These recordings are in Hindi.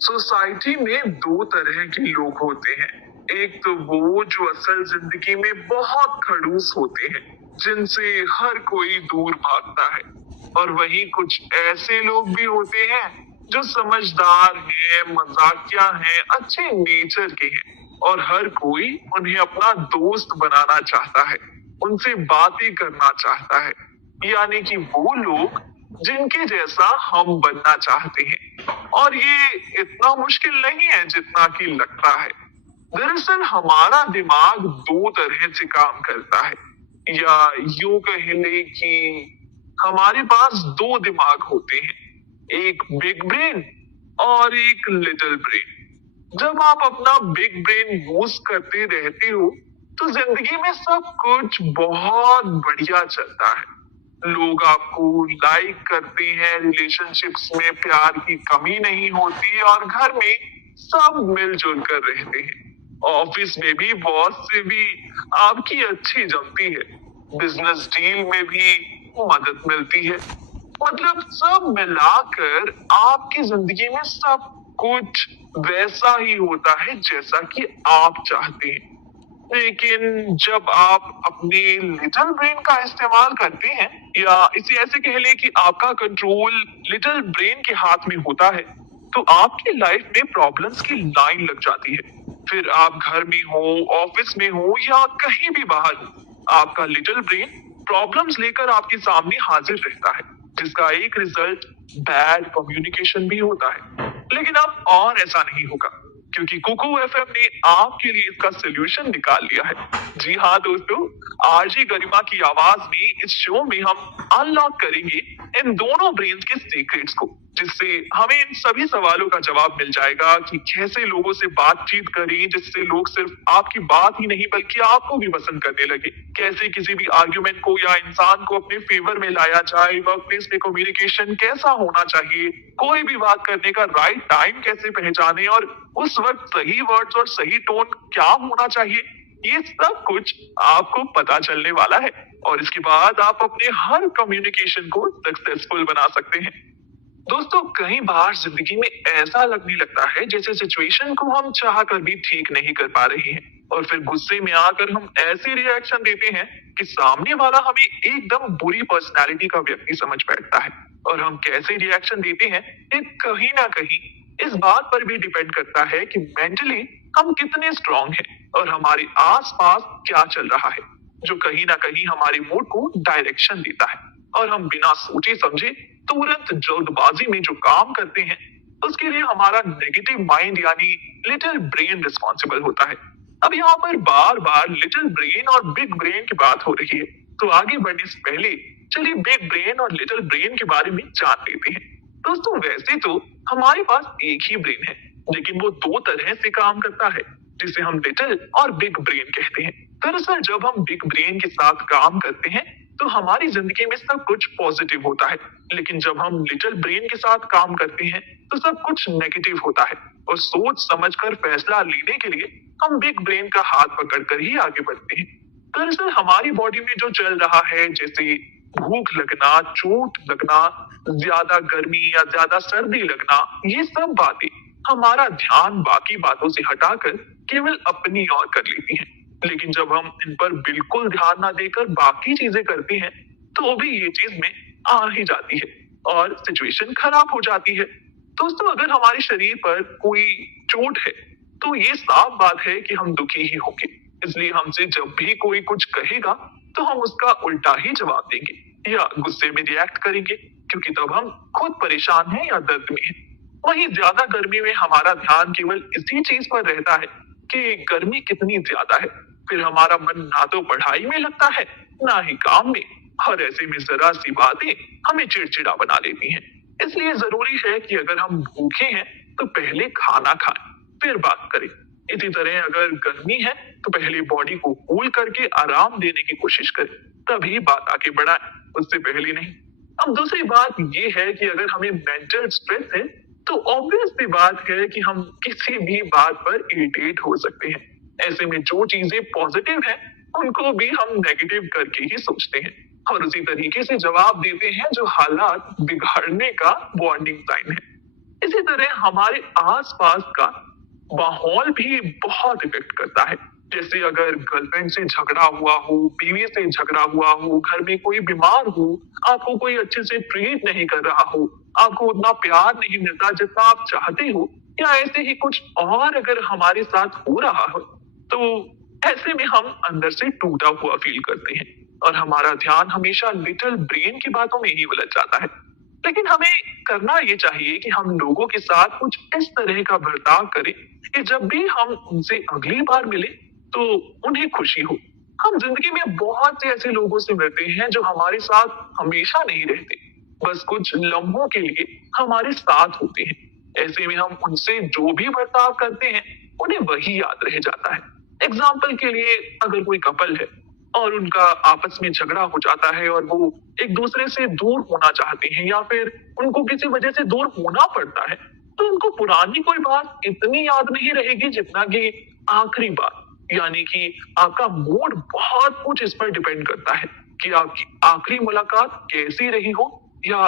सोसाइटी में दो तरह के लोग होते हैं। एक तो वो जो असल जिंदगी में बहुत खड़ूस होते हैं, जिनसे हर कोई दूर भागता है। और वहीं कुछ ऐसे लोग भी होते हैं जो समझदार हैं, मजाकिया हैं, अच्छे नेचर के हैं और हर कोई उन्हें अपना दोस्त बनाना चाहता है, उनसे बातें करना चाहता है। यानी कि वो लोग जिनके जैसा हम बनना चाहते हैं। और ये इतना मुश्किल नहीं है जितना कि लगता है। दरअसल हमारा दिमाग दो तरह से काम करता है, या यूं कह ले कि हमारे पास दो दिमाग होते हैं, एक बिग ब्रेन और एक लिटिल ब्रेन। जब आप अपना बिग ब्रेन यूज करते रहते हो तो जिंदगी में सब कुछ बहुत बढ़िया चलता है। लोग आपको लाइक करते हैं, रिलेशनशिप्स में प्यार की कमी नहीं होती और घर में सब मिलजुल कर रहते हैं। ऑफिस में भी बॉस से भी आपकी अच्छी जमती है, बिजनेस डील में भी मदद मिलती है। मतलब सब मिलाकर आपकी जिंदगी में सब कुछ वैसा ही होता है जैसा कि आप चाहते हैं। लेकिन जब आप अपने लिटिल ब्रेन का इस्तेमाल करते हैं, या इसे ऐसे कह लें कि आपका कंट्रोल लिटिल ब्रेन के हाथ में होता है, तो आपकी लाइफ में प्रॉब्लम्स की लाइन लग जाती है। फिर आप घर में हो, ऑफिस में हो या कहीं भी बाहर हो, आपका लिटिल ब्रेन प्रॉब्लम्स लेकर आपके सामने हाजिर रहता है, जिसका एक रिजल्ट बैड कम्युनिकेशन भी होता है। लेकिन अब और ऐसा नहीं होगा, क्योंकि कुकू एफएम ने आपके लिए इसका सोल्यूशन निकाल लिया है। जी हाँ दोस्तों, आरजे गरिमा की आवाज में इस शो में हम अनलॉक करेंगे इन दोनों ब्रेन्स के सीक्रेट्स को, जिससे हमें इन सभी सवालों का जवाब मिल जाएगा कि कैसे लोगों से बातचीत करें जिससे लोग सिर्फ आपकी बात ही नहीं बल्कि आपको भी पसंद करने लगे। कैसे किसी भी आर्ग्यूमेंट को या इंसान को अपने फेवर में लाया जाए, वर्क प्लेस में कम्युनिकेशन कैसा होना चाहिए, कोई भी बात करने का राइट टाइम कैसे पहचाने और उस वक्त सही वर्ड्स और सही टोन क्या होना चाहिए, ये सब कुछ आपको पता चलने वाला है। और इसके बाद आप अपने हर कम्युनिकेशन को सक्सेसफुल बना सकते हैं। दोस्तों, कई बार जिंदगी में ऐसा लगने लगता है जैसे सिचुएशन को हम चाह कर भी ठीक नहीं कर पा रहे हैं, और फिर गुस्से में आकर हम ऐसे रिएक्शन देते हैं कि सामने वाला हमें एकदम बुरी पर्सनालिटी का व्यक्ति समझ बैठता है। और हम कैसे रिएक्शन देते हैं ये कहीं ना कहीं इस बात पर भी डिपेंड करता है कि मेंटली हम कितने स्ट्रांग हैं और हमारे आसपास क्या चल रहा है, जो कहीं ना कहीं हमारे मूड को डायरेक्शन देता है। और हम बिना सोचे समझे तुरंत जल्दबाजी में जो काम करते हैं, उसके लिए हमारा नेगेटिव माइंड यानी लिटिल ब्रेन रिस्पॉन्सिबल होता है। अब यहाँ पर बार बार लिटिल ब्रेन और बिग ब्रेन की बात हो रही है, तो आगे बढ़ने से पहले चलिए बिग ब्रेन और लिटिल ब्रेन के बारे में जान लेते हैं। दोस्तों, वैसे तो हमारे पास एक ही ब्रेन है, लेकिन वो दो तरह से काम करता है, जिसे हम लिटिल और बिग ब्रेन कहते हैं। दरअसल जब हम बिग ब्रेन के साथ काम करते हैं तो हमारी जिंदगी में सब कुछ पॉजिटिव होता है, लेकिन जब हम लिटिल ब्रेन के साथ काम करते हैं तो सब कुछ नेगेटिव होता है। और सोच समझकर फैसला लेने के लिए हम बिग ब्रेन का हाथ पकड़कर ही आगे बढ़ते हैं। दरअसल हमारी बॉडी में जो चल रहा है, जैसे भूख लगना, चोट लगना, ज्यादा गर्मी या ज्यादा सर्दी लगना, ये सब बातें हमारा ध्यान बाकी बातों से हटाकर केवल अपनी ओर कर लेती हैं। लेकिन जब हम इन पर बिल्कुल ध्यान ना देकर बाकी चीजें करते हैं तो भी ये चीज में आ ही जाती है और सिचुएशन खराब हो जाती है। दोस्तों, अगर हमारे शरीर पर कोई चोट है तो ये साफ बात है कि हम दुखी ही होंगे। इसलिए हमसे जब भी कोई कुछ कहेगा तो हम उसका उल्टा ही जवाब देंगे या गुस्से में रिएक्ट करेंगे, क्योंकि तब हम खुद परेशान हैं या दर्द में हैं। वहीं ज्यादा गर्मी में हमारा ध्यान केवल इसी चीज पर रहता है कि गर्मी कितनी ज्यादा है। फिर हमारा मन ना तो पढ़ाई में लगता है ना ही काम में, और ऐसे में जरा सी बातें हमें चिड़चिड़ा बना देती हैं। इसलिए जरूरी है कि अगर हम भूखे हैं तो पहले खाना खाएं, फिर बात करें। इसी तरह अगर गर्मी है तो पहले बॉडी को कूल करके आराम देने की कोशिश करें, तभी बात आगे बढ़ाएं, उससे पहले नहीं। अब दूसरी बात ये है कि अगर हमें मेंटल स्ट्रेस है तो ऑब्वियस सी बात है कि हम किसी भी बात पर इरिटेट हो सकते हैं। ऐसे में जो चीजें पॉजिटिव हैं उनको भी हम नेगेटिव करके ही सोचते हैं और उसी तरीके से जवाब देते हैं जो हालात बिगाड़ने का वार्निंग साइन है। इसी तरह हमारे आसपास का माहौल भी बहुत इफेक्ट करता है। जैसे अगर गर्लफ्रेंड से झगड़ा हुआ हो, बीवी से झगड़ा हुआ हो, घर में कोई बीमार हो, आपको कोई अच्छे से ट्रीट नहीं कर रहा हो, आपको उतना प्यार नहीं मिलता जितना आप चाहते हो, या ऐसे ही कुछ और अगर हमारे साथ हो रहा हो, तो ऐसे में हम अंदर से टूटा हुआ फील करते हैं और हमारा ध्यान हमेशा लिटिल ब्रेन की बातों में ही उलझ जाता है। लेकिन हमें करना ये चाहिए कि हम लोगों के साथ कुछ इस तरह का बर्ताव करें कि जब भी हम उनसे अगली बार मिले तो उन्हें खुशी हो। हम जिंदगी में बहुत से ऐसे लोगों से मिलते हैं जो हमारे साथ हमेशा नहीं रहते, बस कुछ लम्हों के लिए हमारे साथ होते हैं। ऐसे में हम उनसे जो भी बर्ताव करते हैं उन्हें वही याद रह जाता है। एग्जाम्पल के लिए, अगर कोई कपल है और उनका आपस में झगड़ा हो जाता है और वो एक दूसरे से दूर होना चाहते हैं, या फिर उनको किसी वजह से दूर होना पड़ता है, तो उनको पुरानी कोई बात इतनी याद नहीं रहेगी जितना कि आखिरी बात। यानी कि आपका मूड बहुत कुछ इस पर डिपेंड करता है कि आपकी आखिरी मुलाकात कैसी रही हो, या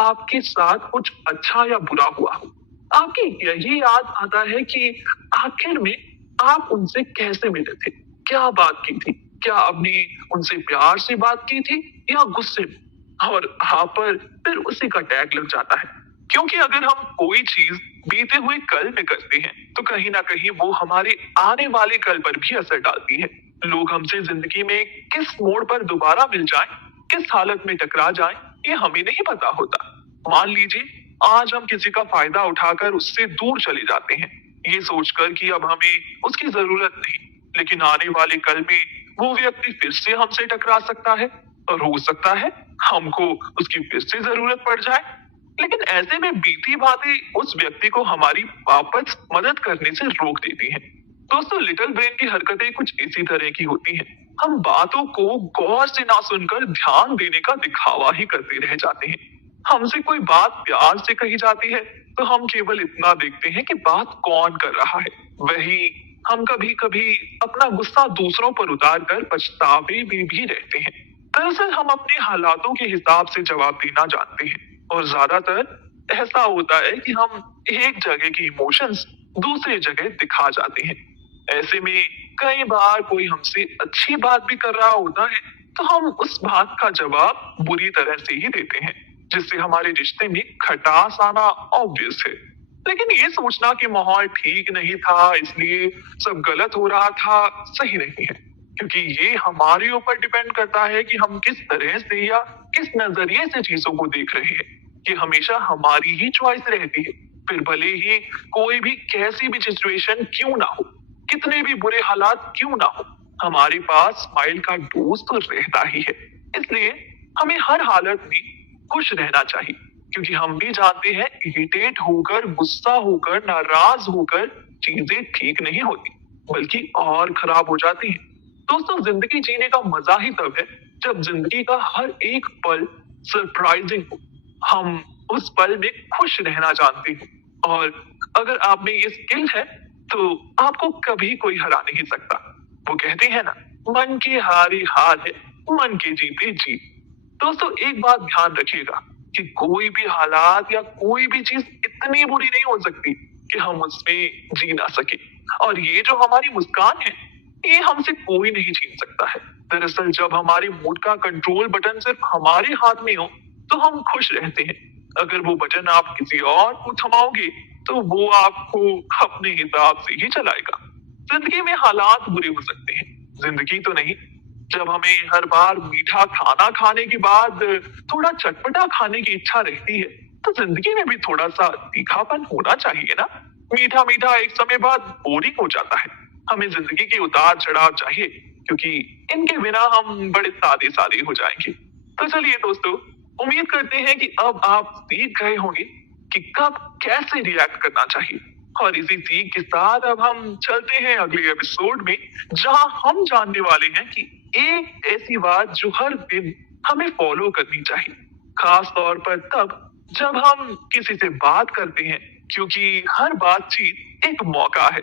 आपके साथ कुछ अच्छा या बुरा हुआ हो। आपकी यही याद आता है कि आखिर में आप उनसे कैसे मिले थे, क्या बात की थी, क्या आपने उनसे प्यार से बात की थी या गुस्से में, और आप पर फिर उसी का टैग लग जाता है। क्योंकि अगर हम कोई चीज बीते हुए कल में करते हैं तो कहीं ना कहीं वो हमारे आने वाले कल पर भी असर डालती है। लोग हमसे जिंदगी में किस मोड़ पर दोबारा मिल जाएं, किस हालत में टकरा जाएं, ये हमें नहीं पता होता। मान लीजिए आज हम किसी का फायदा उठाकर उससे दूर चले जाते हैं, ये सोचकर कि अब हमें उसकी जरूरत नहीं, लेकिन आने वाले कल में वो व्यक्ति फिर से हमसे टकरा सकता है और हो सकता है हमको उसकी फिर से जरूरत पड़ जाए। लेकिन ऐसे में बीती बातें उस व्यक्ति को हमारी वापस मदद करने से रोक देती हैं। दोस्तों, लिटिल ब्रेन की हरकतें कुछ इसी तरह की होती हैं। हम बातों को गौर से ना सुनकर ध्यान देने का दिखावा ही करते रह जाते हैं। हमसे कोई बात प्यार से कही जाती है तो हम केवल इतना देखते हैं कि बात कौन कर रहा है। वही हम कभी कभी अपना गुस्सा दूसरों पर उतार कर पछतावे में भी रहते हैं। दरअसल हम अपने हालातों के हिसाब से जवाब देना जानते हैं, और ज्यादातर ऐसा होता है कि हम एक जगह की इमोशंस दूसरी जगह दिखा जाते हैं। ऐसे में कई बार कोई हमसे अच्छी बात भी कर रहा होता है तो हम उस बात का जवाब बुरी तरह से ही देते हैं, जिससे हमारे रिश्ते में खटास आना ऑब्वियस है। लेकिन ये सोचना कि माहौल ठीक नहीं था इसलिए सब गलत हो रहा था, सही नहीं है। क्योंकि ये हमारे ऊपर डिपेंड करता है कि हम किस तरह से या किस नजरिए से चीजों को देख रहे हैं। ये हमेशा हमारी ही चॉइस रहती है, फिर भले ही कोई भी कैसी भी सिचुएशन क्यों ना हो, कितने भी बुरे हालात क्यों ना हो, हमारे पास स्माइल का डोज तो रहता ही है। इसलिए हमें हर हालत में खुश रहना चाहिए, क्योंकि हम भी जानते हैं इरिटेट होकर, गुस्सा होकर, नाराज होकर चीजें ठीक नहीं होती, बल्कि और खराब हो जाती हैं। दोस्तों, जिंदगी जीने का मजा ही तब है जब जिंदगी का हर एक पल सरप्राइजिंग हो, हम उस पल में खुश रहना जानते हैं, और अगर आप में ये स्किल है तो आपको कभी कोई हरा नहीं सकता। वो कहते हैं ना, मन की हारी हार है, मन के जीते जीत। दोस्तों, एक बात ध्यान रखिएगा कि कोई भी हालात या कोई भी चीज इतनी बुरी नहीं हो सकती कि हम उसमें जी ना सके, और ये जो हमारी मुस्कान है ये हमसे कोई नहीं छीन सकता है। दरअसल जब हमारे मूड का कंट्रोल बटन सिर्फ हमारे हाथ में हो तो हम खुश रहते हैं। अगर वो बटन आप किसी और को थमाओगे तो वो आपको अपने हिसाब से ही चलाएगा। जिंदगी में हालात बुरे हो सकते हैं, जिंदगी तो नहीं। जब हमें हर बार मीठा खाना खाने के बाद थोड़ा चटपटा खाने की इच्छा रहती है तो जिंदगी में भी थोड़ा सा तीखापन होना चाहिए ना। मीठा मीठा एक समय बाद बोरिंग हो जाता है। हमें जिंदगी के उतार चढ़ाव चाहिए, क्योंकि इनके बिना हम बड़े सादे सादे हो जाएंगे। तो चलिए दोस्तों, उम्मीद करते हैं कि अब आप सीख गए होंगे कि कब कैसे रिएक्ट करना चाहिए। और इसी सीख के साथ अब हम चलते हैं अगले एपिसोड में, जहां हम जानने वाले हैं कि एक ऐसी बात जो हर दिन हमें फॉलो करनी चाहिए, खास तौर पर तब जब हम किसी से बात करते हैं, क्योंकि हर बातचीत एक मौका है।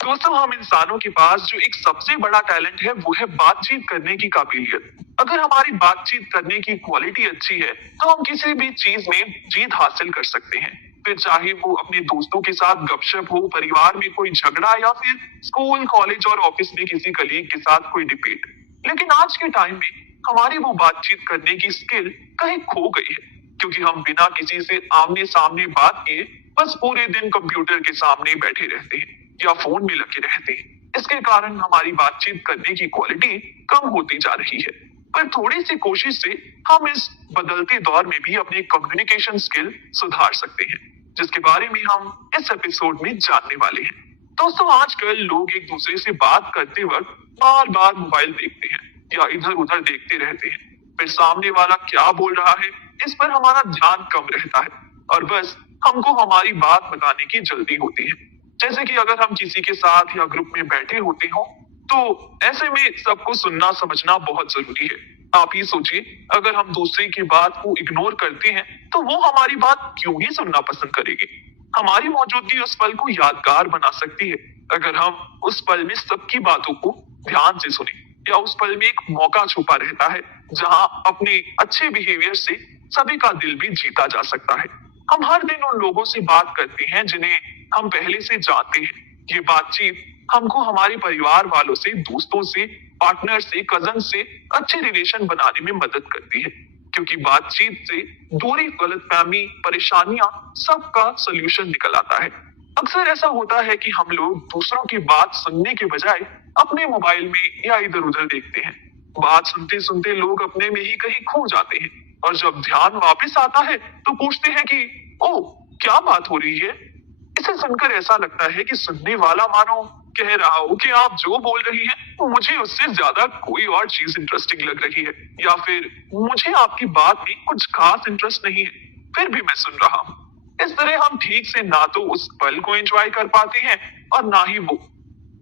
दोस्तों, हम इंसानों के पास जो एक सबसे बड़ा टैलेंट है वो है बातचीत करने की काबिलियत। अगर हमारी बातचीत करने की क्वालिटी अच्छी है तो हम किसी भी चीज में जीत हासिल कर सकते हैं। फिर चाहे वो अपने दोस्तों के साथ गपशप हो, परिवार में कोई झगड़ा या फिर स्कूल, कॉलेज और ऑफिस में किसी कलीग के साथ कोई डिबेट। लेकिन आज के टाइम में हमारी वो बातचीत करने की स्किल कहीं खो गई है, क्योंकि हम बिना किसी से आमने सामने बात किए बस पूरे दिन कंप्यूटर के सामने बैठे रहते हैं या फोन में लगे रहते हैं। इसके कारण हमारी बातचीत करने की क्वालिटी कम होती जा रही है। पर थोड़ी सी कोशिश से हम इस बदलते दौर में भी अपनी कम्युनिकेशन स्किल सुधार सकते हैं, जिसके बारे में हम इस एपिसोड में जानने वाले हैं। दोस्तों, आजकल लोग एक दूसरे से बात करते वक्त बार बार मोबाइल देखते हैं या इधर उधर देखते रहते हैं। फिर सामने वाला क्या बोल रहा है इस पर हमारा ध्यान कम रहता है और बस हमको हमारी बात बताने की जल्दी होती है। जैसे कि अगर हम किसी के साथ या ग्रुप में बैठे होते हो तो ऐसे में सबको सुनना समझना बहुत जरूरी है। आप ही सोचिए, अगर हम दूसरे की बात को इग्नोर करते हैं तो वो हमारी बात क्यों ही सुनना पसंद करेगी। हमारी मौजूदगी उस पल को यादगार बना सकती है अगर हम उस पल में सबकी बातों को ध्यान से सुने, या उस पल में एक मौका छुपा रहता है जहां अपने अच्छे बिहेवियर से सभी का दिल भी जीता जा सकता है। हम हर दिन उन लोगों से बात करते हैं जिन्हें हम पहले से जानते हैं। ये बातचीत हमको हमारे परिवार वालों से, दोस्तों से, पार्टनर से, कजन से अच्छे रिलेशन बनाने में मदद करती है, क्योंकि बातचीत से दूरी, गलतफहमी, परेशानियां सबका सलूशन निकल आता है। अक्सर ऐसा होता है कि हम लोग दूसरों की बात सुनने के बजाय अपने मोबाइल में या इधर उधर देखते हैं। बात सुनते सुनते लोग अपने में ही कहीं खो जाते हैं और जब ध्यान वापस आता है तो पूछते हैं कि ओ, क्या बात हो रही है। इसे सुनकर ऐसा लगता है कि सुनने वाला मानो कह रहा हो कि आप जो बोल रही हैं मुझे उससे ज्यादा कोई और चीज इंटरेस्टिंग लग रही है, या फिर मुझे आपकी बात में कुछ खास इंटरेस्ट नहीं है, फिर भी मैं सुन रहा हूँ। इस तरह हम ठीक से ना तो उस पल को एंजॉय कर पाते हैं और ना ही वो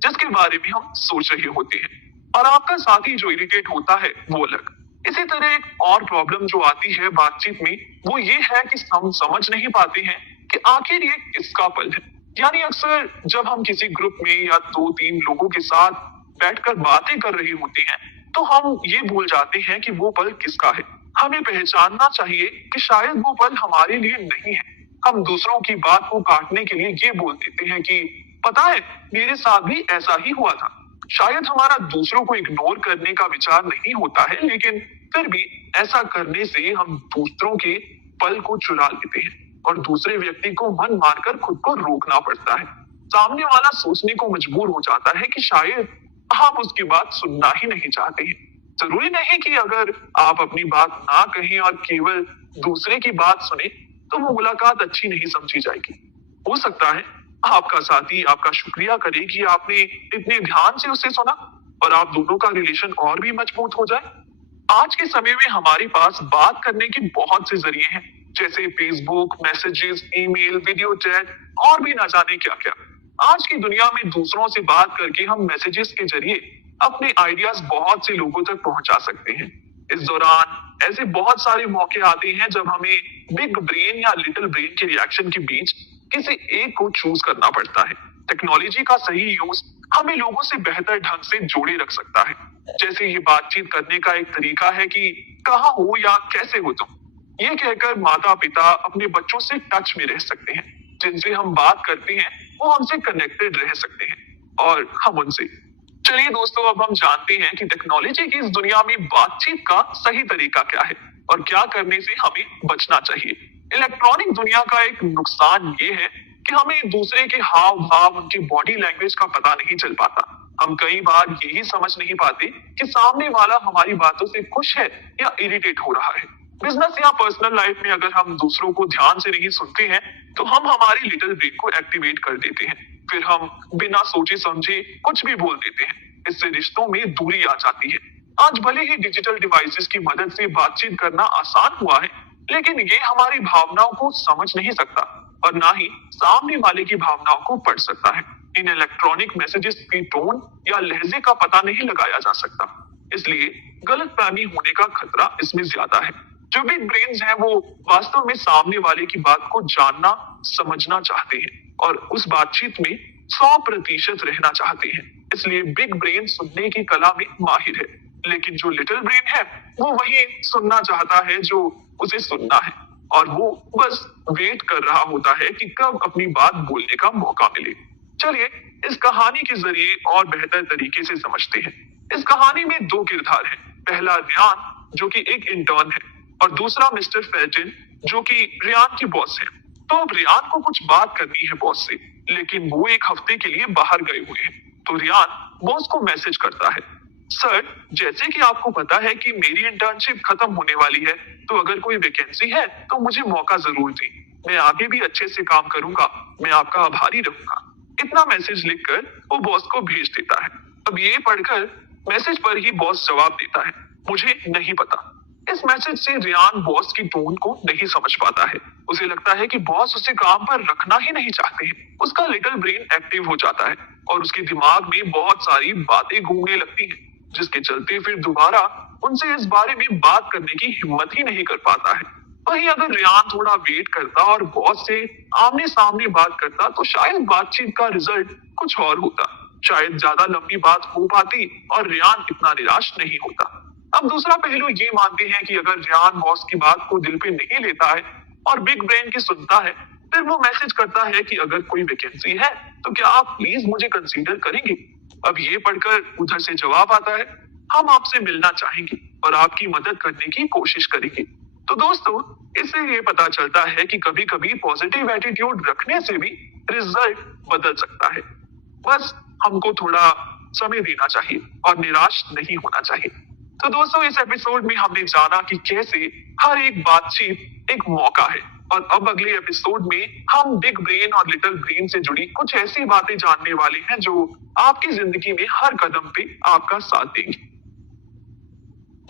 जिसके बारे में हम सोच रहे होते हैं। और आपका साथी जो इरिटेट होता है वो अलग। इसी तरह एक और प्रॉब्लम जो आती है बातचीत में वो ये है कि हम समझ नहीं पाते हैं कि आखिर ये किसका पल है। यानी अक्सर जब हम किसी ग्रुप में या 2-3 लोगों के साथ बैठकर बातें कर रहे होते हैं तो हम ये भूल जाते हैं कि वो पल किसका है। हमें पहचानना चाहिए कि शायद वो पल हमारे लिए नहीं है। हम दूसरों की बात को काटने के लिए ये बोल देते हैं कि पता है, मेरे साथ भी ऐसा ही हुआ था। शायद हमारा दूसरों को इग्नोर करने का विचार नहीं होता है, लेकिन फिर भी ऐसा करने से हम दूसरों के पल को चुरा लेते हैं और दूसरे व्यक्ति को मन मारकर खुद को रोकना पड़ता है। सामने वाला सोचने को मजबूर हो जाता है कि शायद आप उसकी बात सुनना ही नहीं चाहते हैं। जरूरी नहीं कि अगर आप अपनी बात ना कहें और केवल दूसरे की बात सुने तो वो मुलाकात अच्छी नहीं समझी जाएगी। हो सकता है आपका साथी आपका शुक्रिया करे कि आपने इतने ध्यान से उसे सुना और आप दोनों का रिलेशन और भी मजबूत हो जाए। आज के समय में हमारे पास बात करने के बहुत से जरिए हैं, जैसे Facebook, messages, email, video chat और भी ना जाने क्या क्या। आज की दुनिया में दूसरों से बात करके हम मैसेजेस के जरिए अपने आइडियाज बहुत से लोगों तक पहुंचा सकते हैं। इस दौरान ऐसे बहुत सारे मौके आते हैं जब हमें बिग ब्रेन या लिटिल ब्रेन के रिएक्शन के बीच किसी एक को चूज करना पड़ता है। टेक्नोलॉजी का सही यूज हमें लोगों से बेहतर ढंग से जोड़े रख सकता है। जैसे ये बातचीत करने का एक तरीका है कि कहाँ हो या कैसे हो तुम, ये कहकर माता पिता अपने बच्चों से टच में रह सकते हैं। जिनसे हम बात करते हैं वो हमसे कनेक्टेड रह सकते हैं और हम उनसे। चलिए दोस्तों, अब हम जानते हैं कि टेक्नोलॉजी की इस दुनिया में बातचीत का सही तरीका क्या है और क्या करने से हमें बचना चाहिए। इलेक्ट्रॉनिक दुनिया का एक नुकसान ये है कि हमें एक दूसरे के हाव भाव, उनकी बॉडी लैंग्वेज का पता नहीं चल पाता। हम कई बार यही समझ नहीं पाते कि सामने वाला हमारी बातों से खुश है या इरिटेट हो रहा है। बिजनेस या पर्सनल लाइफ में अगर हम दूसरों को ध्यान से नहीं सुनते हैं तो हम हमारी लिटिल ब्रेन को एक्टिवेट कर देते हैं। फिर हम बिना सोचे समझे कुछ भी बोल देते हैं। इससे रिश्तों में दूरी आ जाती है। आज भले ही डिजिटल डिवाइसेस की मदद से बातचीत करना आसान हुआ है, लेकिन ये हमारी भावनाओं को समझ नहीं सकता और ना ही सामने वाले की भावनाओं को पढ़ सकता है। इन इलेक्ट्रॉनिक मैसेजेस की टोन या लहजे का पता नहीं लगाया जा सकता, इसलिए गलतफहमी होने का खतरा इसमें ज्यादा है। जो बिग ब्रेन्स हैं वो वास्तव में सामने वाले की बात को जानना, समझना चाहते हैं और उस बातचीत में 100% रहना चाहते हैं। इसलिए बिग ब्रेन सुनने की कला में माहिर है, लेकिन जो लिटिल ब्रेन है वो वही सुनना चाहता है जो उसे सुनना है। और वो बस वेट कर रहा होता है कि कब अपनी बात बोलने का मौका मिले। चलिए इस कहानी के जरिए और बेहतर तरीके से समझते हैं। इस कहानी में दो किरदार हैं। पहला रियान जो कि एक इंटर्न है और दूसरा मिस्टर फेल्टन जो कि रियान की बॉस है। तो अब रियान को कुछ बात करनी है बॉस से, लेकिन वो एक हफ्ते के लिए बाहर गए हुए हैं। तो रियान बॉस को मैसेज करता है, सर जैसे कि आपको पता है कि मेरी इंटर्नशिप खत्म होने वाली है, तो अगर कोई वैकेंसी है तो मुझे मौका जरूर दें। मैं आगे भी अच्छे से काम करूंगा, मैं आपका आभारी रहूंगा। इतना मैसेज लिखकर वो बॉस को भेज देता है। अब ये पढ़कर मैसेज पर ही बॉस जवाब देता है, मुझे नहीं पता। इस मैसेज से रियान बॉस की टोन को नहीं समझ पाता है। उसे लगता है कि बॉस उसे काम पर रखना ही नहीं चाहते हैं। उसका लिटिल ब्रेन एक्टिव हो जाता है और उसके दिमाग में बहुत सारी बातें घूमने लगती हैं, जिसके चलते फिर दोबारा उनसे इस बारे में बात करने की हिम्मत ही नहीं कर पाता है। वहीं अगर रियान थोड़ा वेट करता और बॉस से आमने सामने बात करता तो शायद बातचीत का रिजल्ट कुछ और होता। शायद ज्यादा लंबी बात हो पाती और रियान इतना निराश नहीं होता। अब दूसरा पहलू ये मानते हैं कि अगर रियान बॉस की बात को दिल पे नहीं लेता है और बिग ब्रेन की सुनता है, फिर वो मैसेज करता है कि अगर कोई वैकेंसी है तो क्या आप प्लीज मुझे कंसीडर करेंगे। अब ये पढ़कर उधर से जवाब आता है, हम आपसे मिलना चाहेंगे और आपकी मदद करने की कोशिश करेंगे। तो दोस्तों इससे ये पता चलता है कि कभी कभी पॉजिटिव एटीट्यूड रखने से भी रिजल्ट बदल सकता है। बस हमको थोड़ा समय देना चाहिए और निराश नहीं होना चाहिए। तो दोस्तों इस एपिसोड में हमने जाना कि कैसे हर एक बातचीत एक मौका है, और अब अगले एपिसोड में हम बिग ब्रेन और लिटिल ब्रेन से जुड़ी कुछ ऐसी बातें जानने वाले हैं जो आपकी जिंदगी में हर कदम पे आपका साथ देंगी।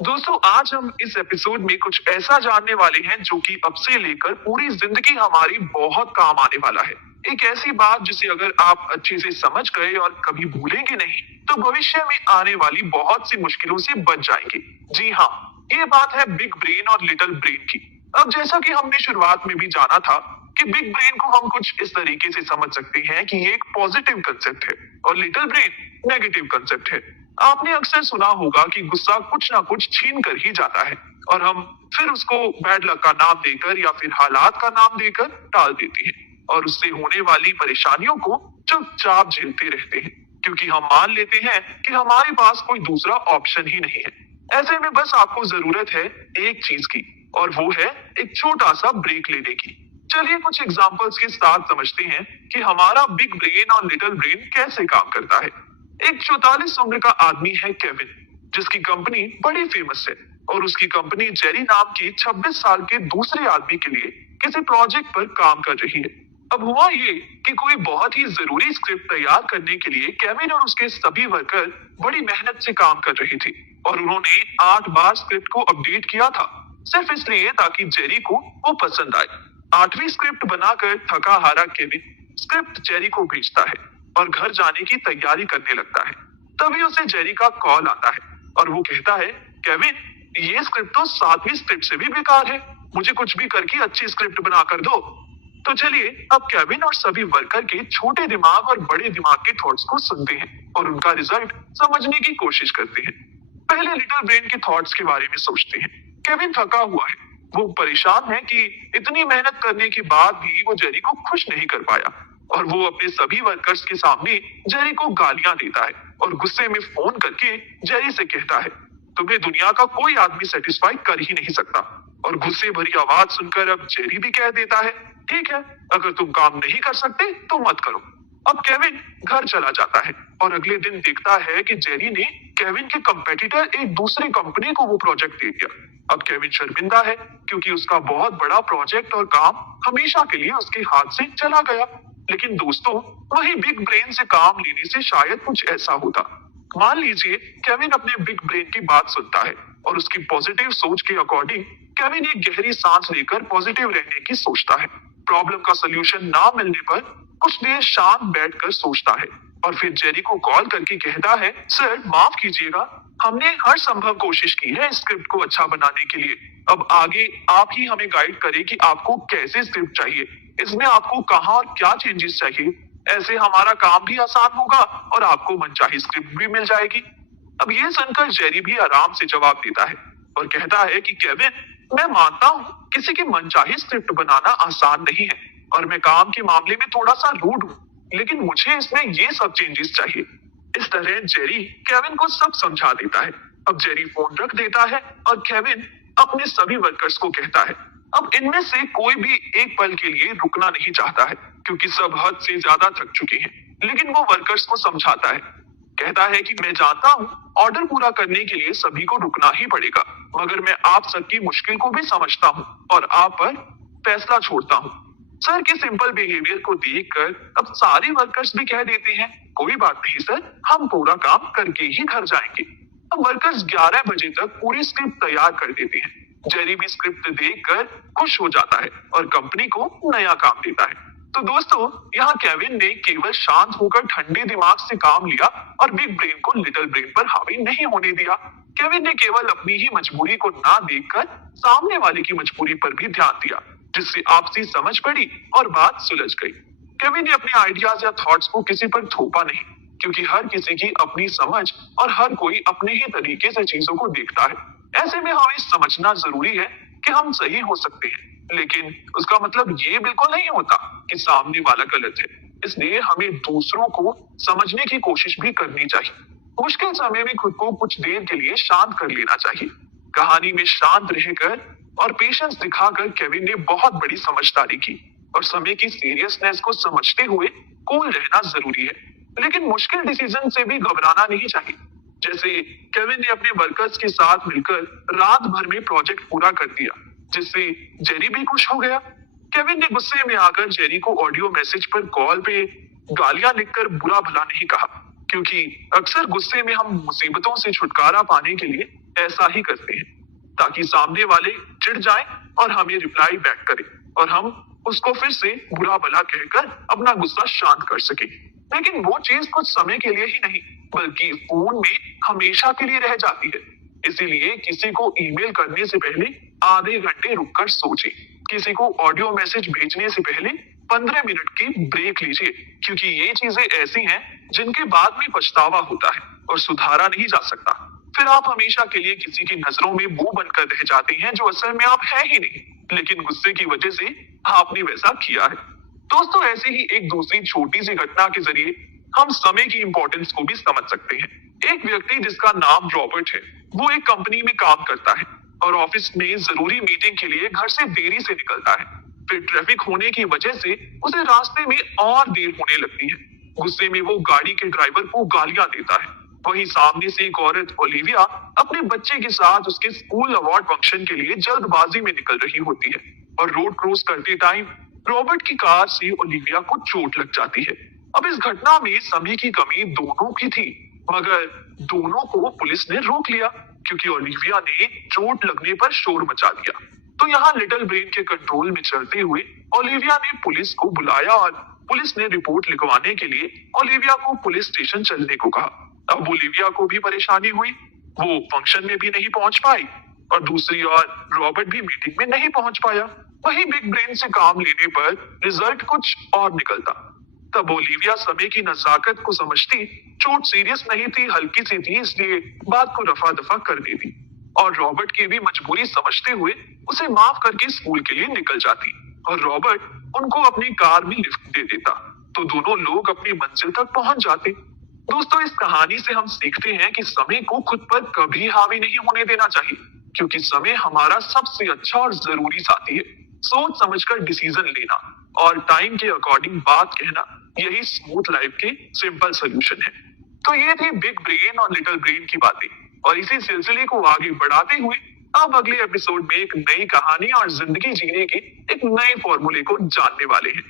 दोस्तों आज हम इस एपिसोड में कुछ ऐसा जानने वाले हैं जो कि अब से लेकर पूरी जिंदगी हमारी बहुत काम आने वाला है। एक ऐसी बात जिसे अगर आप अच्छे से समझ गए और कभी भूलेंगे नहीं तो भविष्य में आने वाली बहुत सी मुश्किलों से बच जाएंगे। जी हाँ, ये बात है बिग ब्रेन और लिटिल ब्रेन की। अब जैसा कि हमने शुरुआत में भी जाना था कि बिग ब्रेन को हम कुछ इस तरीके से समझ सकते हैं कि ये एक पॉजिटिव कंसेप्ट है और लिटिल ब्रेन नेगेटिव कंसेप्ट है। आपने अक्सर सुना होगा कि गुस्सा कुछ ना कुछ छीन कर ही जाता है और हम फिर उसको बैड लक का नाम देकर या फिर हालात का नाम देकर टाल देते हैं और उससे होने वाली परेशानियों को चुपचाप झेलते रहते हैं, क्योंकि हम मान लेते हैं कि हमारे पास कोई दूसरा ऑप्शन ही नहीं है। ऐसे में बस आपको जरूरत है एक चीज की, और वो है एक छोटा सा ब्रेक लेने की। चलिए कुछ एग्जांपल्स के साथ समझते हैं कि हमारा बिग ब्रेन और लिटिल ब्रेन कैसे काम करता है। एक 44 उम्र का आदमी है केविन, जिसकी कंपनी बड़ी फेमस है और उसकी कंपनी जेरी नाम की 26 साल के दूसरे आदमी के लिए किसी प्रोजेक्ट पर काम कर रही है। अब हुआ ये कि कोई बहुत ही जरूरी स्क्रिप्ट तैयार करने के लिए केविन और उसके सभी वर्कर बड़ी मेहनत से काम कर रहे थे और उन्होंने 8 बार स्क्रिप्ट को अपडेट किया था, सिर्फ इसलिए ताकि जेरी को वो पसंद आए। 8वीं स्क्रिप्ट बनाकर थका हारा केविन स्क्रिप्ट जेरी को भेजता है और घर जाने की तैयारी करने लगता है। तभी उसे जेरी का कॉल आता है और वो कहता है, केविन ये स्क्रिप्ट तो 7वीं स्क्रिप्ट से भी बेकार है, मुझे कुछ भी करके अच्छी स्क्रिप्ट बना कर दो। तो चलिए अब केविन और सभी वर्कर के छोटे दिमाग और बड़े दिमाग के थॉट्स को सुनते हैं और उनका रिजल्ट समझने की कोशिश करते हैं। पहले लिटिल ब्रेन के थॉट्स के बारे में सोचते हैं। केविन थका हुआ है, वो परेशान है कि इतनी मेहनत करने के बाद भी वो जेरी को खुश नहीं कर पाया और वो अपने सभी वर्कर्स के सामने जेरी को गालियां देता है और गुस्से में फोन करके जेरी से कहता है, तुम्हें दुनिया का कोई आदमी सेटिस्फाई कर ही नहीं सकता। और गुस्से भरी आवाज सुनकर अब जेरी भी कह देता है, ठीक है, अगर तुम काम नहीं कर सकते तो मत करो। अब केविन घर चला जाता है और अगले दिन देखता है कि जेरी ने केविन के कंपेटिटर एक दूसरी कंपनी को वो प्रोजेक्ट दे दिया। अब केविन शर्मिंदा है क्योंकि उसका बहुत बड़ा प्रोजेक्ट और काम हमेशा के लिए उसके हाथ से चला गया। लेकिन दोस्तों वही बिग ब्रेन से काम लेने से शायद कुछ ऐसा होता। मान लीजिए केविन अपने बिग ब्रेन की बात सुनता है और उसकी पॉजिटिव सोच के अकॉर्डिंग केविन एक गहरी सांस लेकर पॉजिटिव रहने की सोचता है। प्रॉब्लम का सोल्यूशन ना मिलने पर कुछ देर शांत बैठकर सोचता है और फिर जेरी को कॉल करके कहता है, सर माफ कीजिएगा, हमने हर संभव कोशिश की है स्क्रिप्ट को अच्छा बनाने के लिए। अब आगे आप ही हमें गाइड करें कि आपको कैसे स्क्रिप्ट चाहिए, इसमें आपको कहाँ और क्या चेंजेस चाहिए। ऐसे हमारा काम भी आसान होगा और आपको मनचाही स्क्रिप्ट भी मिल जाएगी। अब ये सुनकर जेरी भी आराम से जवाब देता है और कहता है कि केविन मैं मानता हूँ किसी की मनचाही स्क्रिप्ट बनाना आसान नहीं है और मैं काम के मामले में थोड़ा सा रूड हूँ, लेकिन मुझे इसमें ये सब चेंजेस चाहिए। इस तरह जेरी केविन को सब समझा देता है। अब जेरी फोन रख देता है और केविन अपने सभी वर्कर्स को कहता है। अब इनमें से कोई भी एक पल के लिए रुकना नहीं चाहता है क्योंकि सब हद से ज्यादा थक चुके हैं, लेकिन वो वर्कर्स को समझाता है। कहता है कि मैं जानता हूँ ऑर्डर पूरा करने के लिए सभी को रुकना ही पड़ेगा, मगर मैं आप सबकी मुश्किल को भी समझता हूँ और आप पर फैसला छोड़ता हूँ। सर के सिंपल बिहेवियर को देखकर अब सारे वर्कर्स भी कह देते हैं, कोई बात नहीं सर, हम पूरा काम करके ही घर जाएंगे। अब वर्कर्स 11 बजे तक पूरी स्क्रिप्ट तैयार कर देते हैं। जेरी भी स्क्रिप्ट देखकर खुश हो जाता है और कंपनी को नया काम देता है। तो दोस्तों, यहाँ केविन ने केवल शांत होकर ठंडे दिमाग से काम लिया और बिग ब्रेन को लिटिल ब्रेन पर हावी नहीं होने दिया। केविन ने केवल अपनी ही मजबूरी को ना देखकर सामने वाले की मजबूरी पर भी ध्यान दिया, जिससे आपसी समझ पड़ी और बात सुलझ गई। केविन ने अपने आइडियाज या थॉट्स को किसी पर थोपा नहीं, क्योंकि हर किसी की अपनी समझ और हर कोई अपने ही तरीके से चीजों को देखता है। ऐसे में हमें समझना जरूरी है कि हम सही हो सकते हैं, लेकिन उसका मतलब ये बिल्कुल नहीं होता कि सामने वाला गलत है। इसलिए हमें दूसरों को समझने की कोशिश भी करनी चाहिए। मुश्किल समय में खुद को कुछ देर के लिए शांत कर लेना चाहिए। कहानी में शांत रहकर और पेशेंस दिखाकर केविन ने बहुत बड़ी समझदारी की और समय की सीरियसनेस को समझते हुए कूल रहना जरूरी है, लेकिन मुश्किल डिसीजन से भी घबराना नहीं चाहिए। जैसे केविन ने अपने वर्कर्स के साथ मिलकर रात भर में प्रोजेक्ट पूरा कर दिया, जिससे जेरी भी खुश हो गया। केविन ने गुस्से में आकर जेरी को ऑडियो मैसेज पर कॉल पे गालियां लिखकर बुरा भला नहीं कहा, क्योंकि अक्सर गुस्से में हम मुसीबतों से छुटकारा पाने के लिए ऐसा ही करते हैं, ताकि सामने वाले चिढ़ जाए और हमें रिप्लाई बैक करे और हम उसको फिर से बुरा भला कहकर अपना गुस्सा शांत कर सके। लेकिन वो चीज कुछ समय के लिए ही नहीं, बल्कि फोन में हमेशा के लिए रह जाती है। इसीलिए किसी को ईमेल करने से पहले आधे घंटे रुककर सोचें। किसी को ऑडियो मैसेज भेजने से पहले 15 मिनट की ब्रेक लीजिए, क्योंकि ये चीजें ऐसी हैं जिनके बाद में पछतावा होता है और सुधारा नहीं जा सकता। फिर आप हमेशा के लिए किसी की नजरों में मुंह बनकर रह जाते हैं जो असल में आप है ही नहीं, लेकिन गुस्से की वजह से आपने वैसा किया है। दोस्तों, ऐसे ही एक दूसरी छोटी सी घटना के जरिए हम समय की इंपॉर्टेंस को भी समझ सकते हैं। एक व्यक्ति जिसका नाम रॉबर्ट है, वो एक कंपनी में काम करता है और ऑफिस में जरूरी मीटिंग के लिए घर से देरी से निकलता है। फिर ट्रैफिक होने की वजह से उसे रास्ते में और देर होने लगती है। गुस्से में वो गाड़ी के ड्राइवर को गालियां देता है। वहीं सामने से एक औरत ओलिविया अपने बच्चे के साथ उसके स्कूल अवार्ड फंक्शन के लिए जल्दबाजी में निकल रही होती है और रोड क्रॉस करते टाइम रॉबर्ट की कार से ओलिविया को चोट लग जाती है। अब इस घटना में समय की कमी दोनों की थी, मगर दोनों को पुलिस ने रोक लिया क्योंकि ओलिविया ने चोट लगने पर शोर मचा दिया। तो यहाँ लिटिल ब्रेन के कंट्रोल में चलते हुए ओलिविया ने पुलिस को बुलाया और पुलिस ने रिपोर्ट लिखवाने के लिए ओलिविया को पुलिस स्टेशन चलने को कहा। अब ओलिविया को भी परेशानी हुई, वो फंक्शन में भी नहीं पहुंच पाई और दूसरी ओर रॉबर्ट भी मीटिंग में नहीं पहुंच पाया। वही बिग ब्रेन से काम लेने पर रिजल्ट कुछ और निकलता। तब ओलिविया समय की नजाकत को समझती, चोट सीरियस नहीं थी, हल्की सी थी, इसलिए बात को रफा दफा कर देती और रॉबर्ट की भी मजबूरी समझते हुए उसे माफ करके स्कूल के लिए निकल जाती और रॉबर्ट उनको अपनी कार में लिफ्ट दे देता, तो दोनों लोग अपनी मंजिल तक पहुंच जाते। दोस्तों, इस कहानी से हम सीखते हैं कि समय को खुद पर कभी हावी नहीं होने देना चाहिए, क्योंकि समय हमारा सबसे अच्छा और जरूरी साथी है। सोच समझकर डिसीजन लेना और टाइम के अकॉर्डिंग बात कहना, यही स्मूथ लाइफ के सिंपल सोल्यूशन है। तो ये थी बिग ब्रेन और लिटिल ब्रेन की बातें, और इसी सिलसिले को आगे बढ़ाते हुए अब अगले एपिसोड में एक नई कहानी और जिंदगी जीने के एक नए फॉर्मूले को जानने वाले हैं।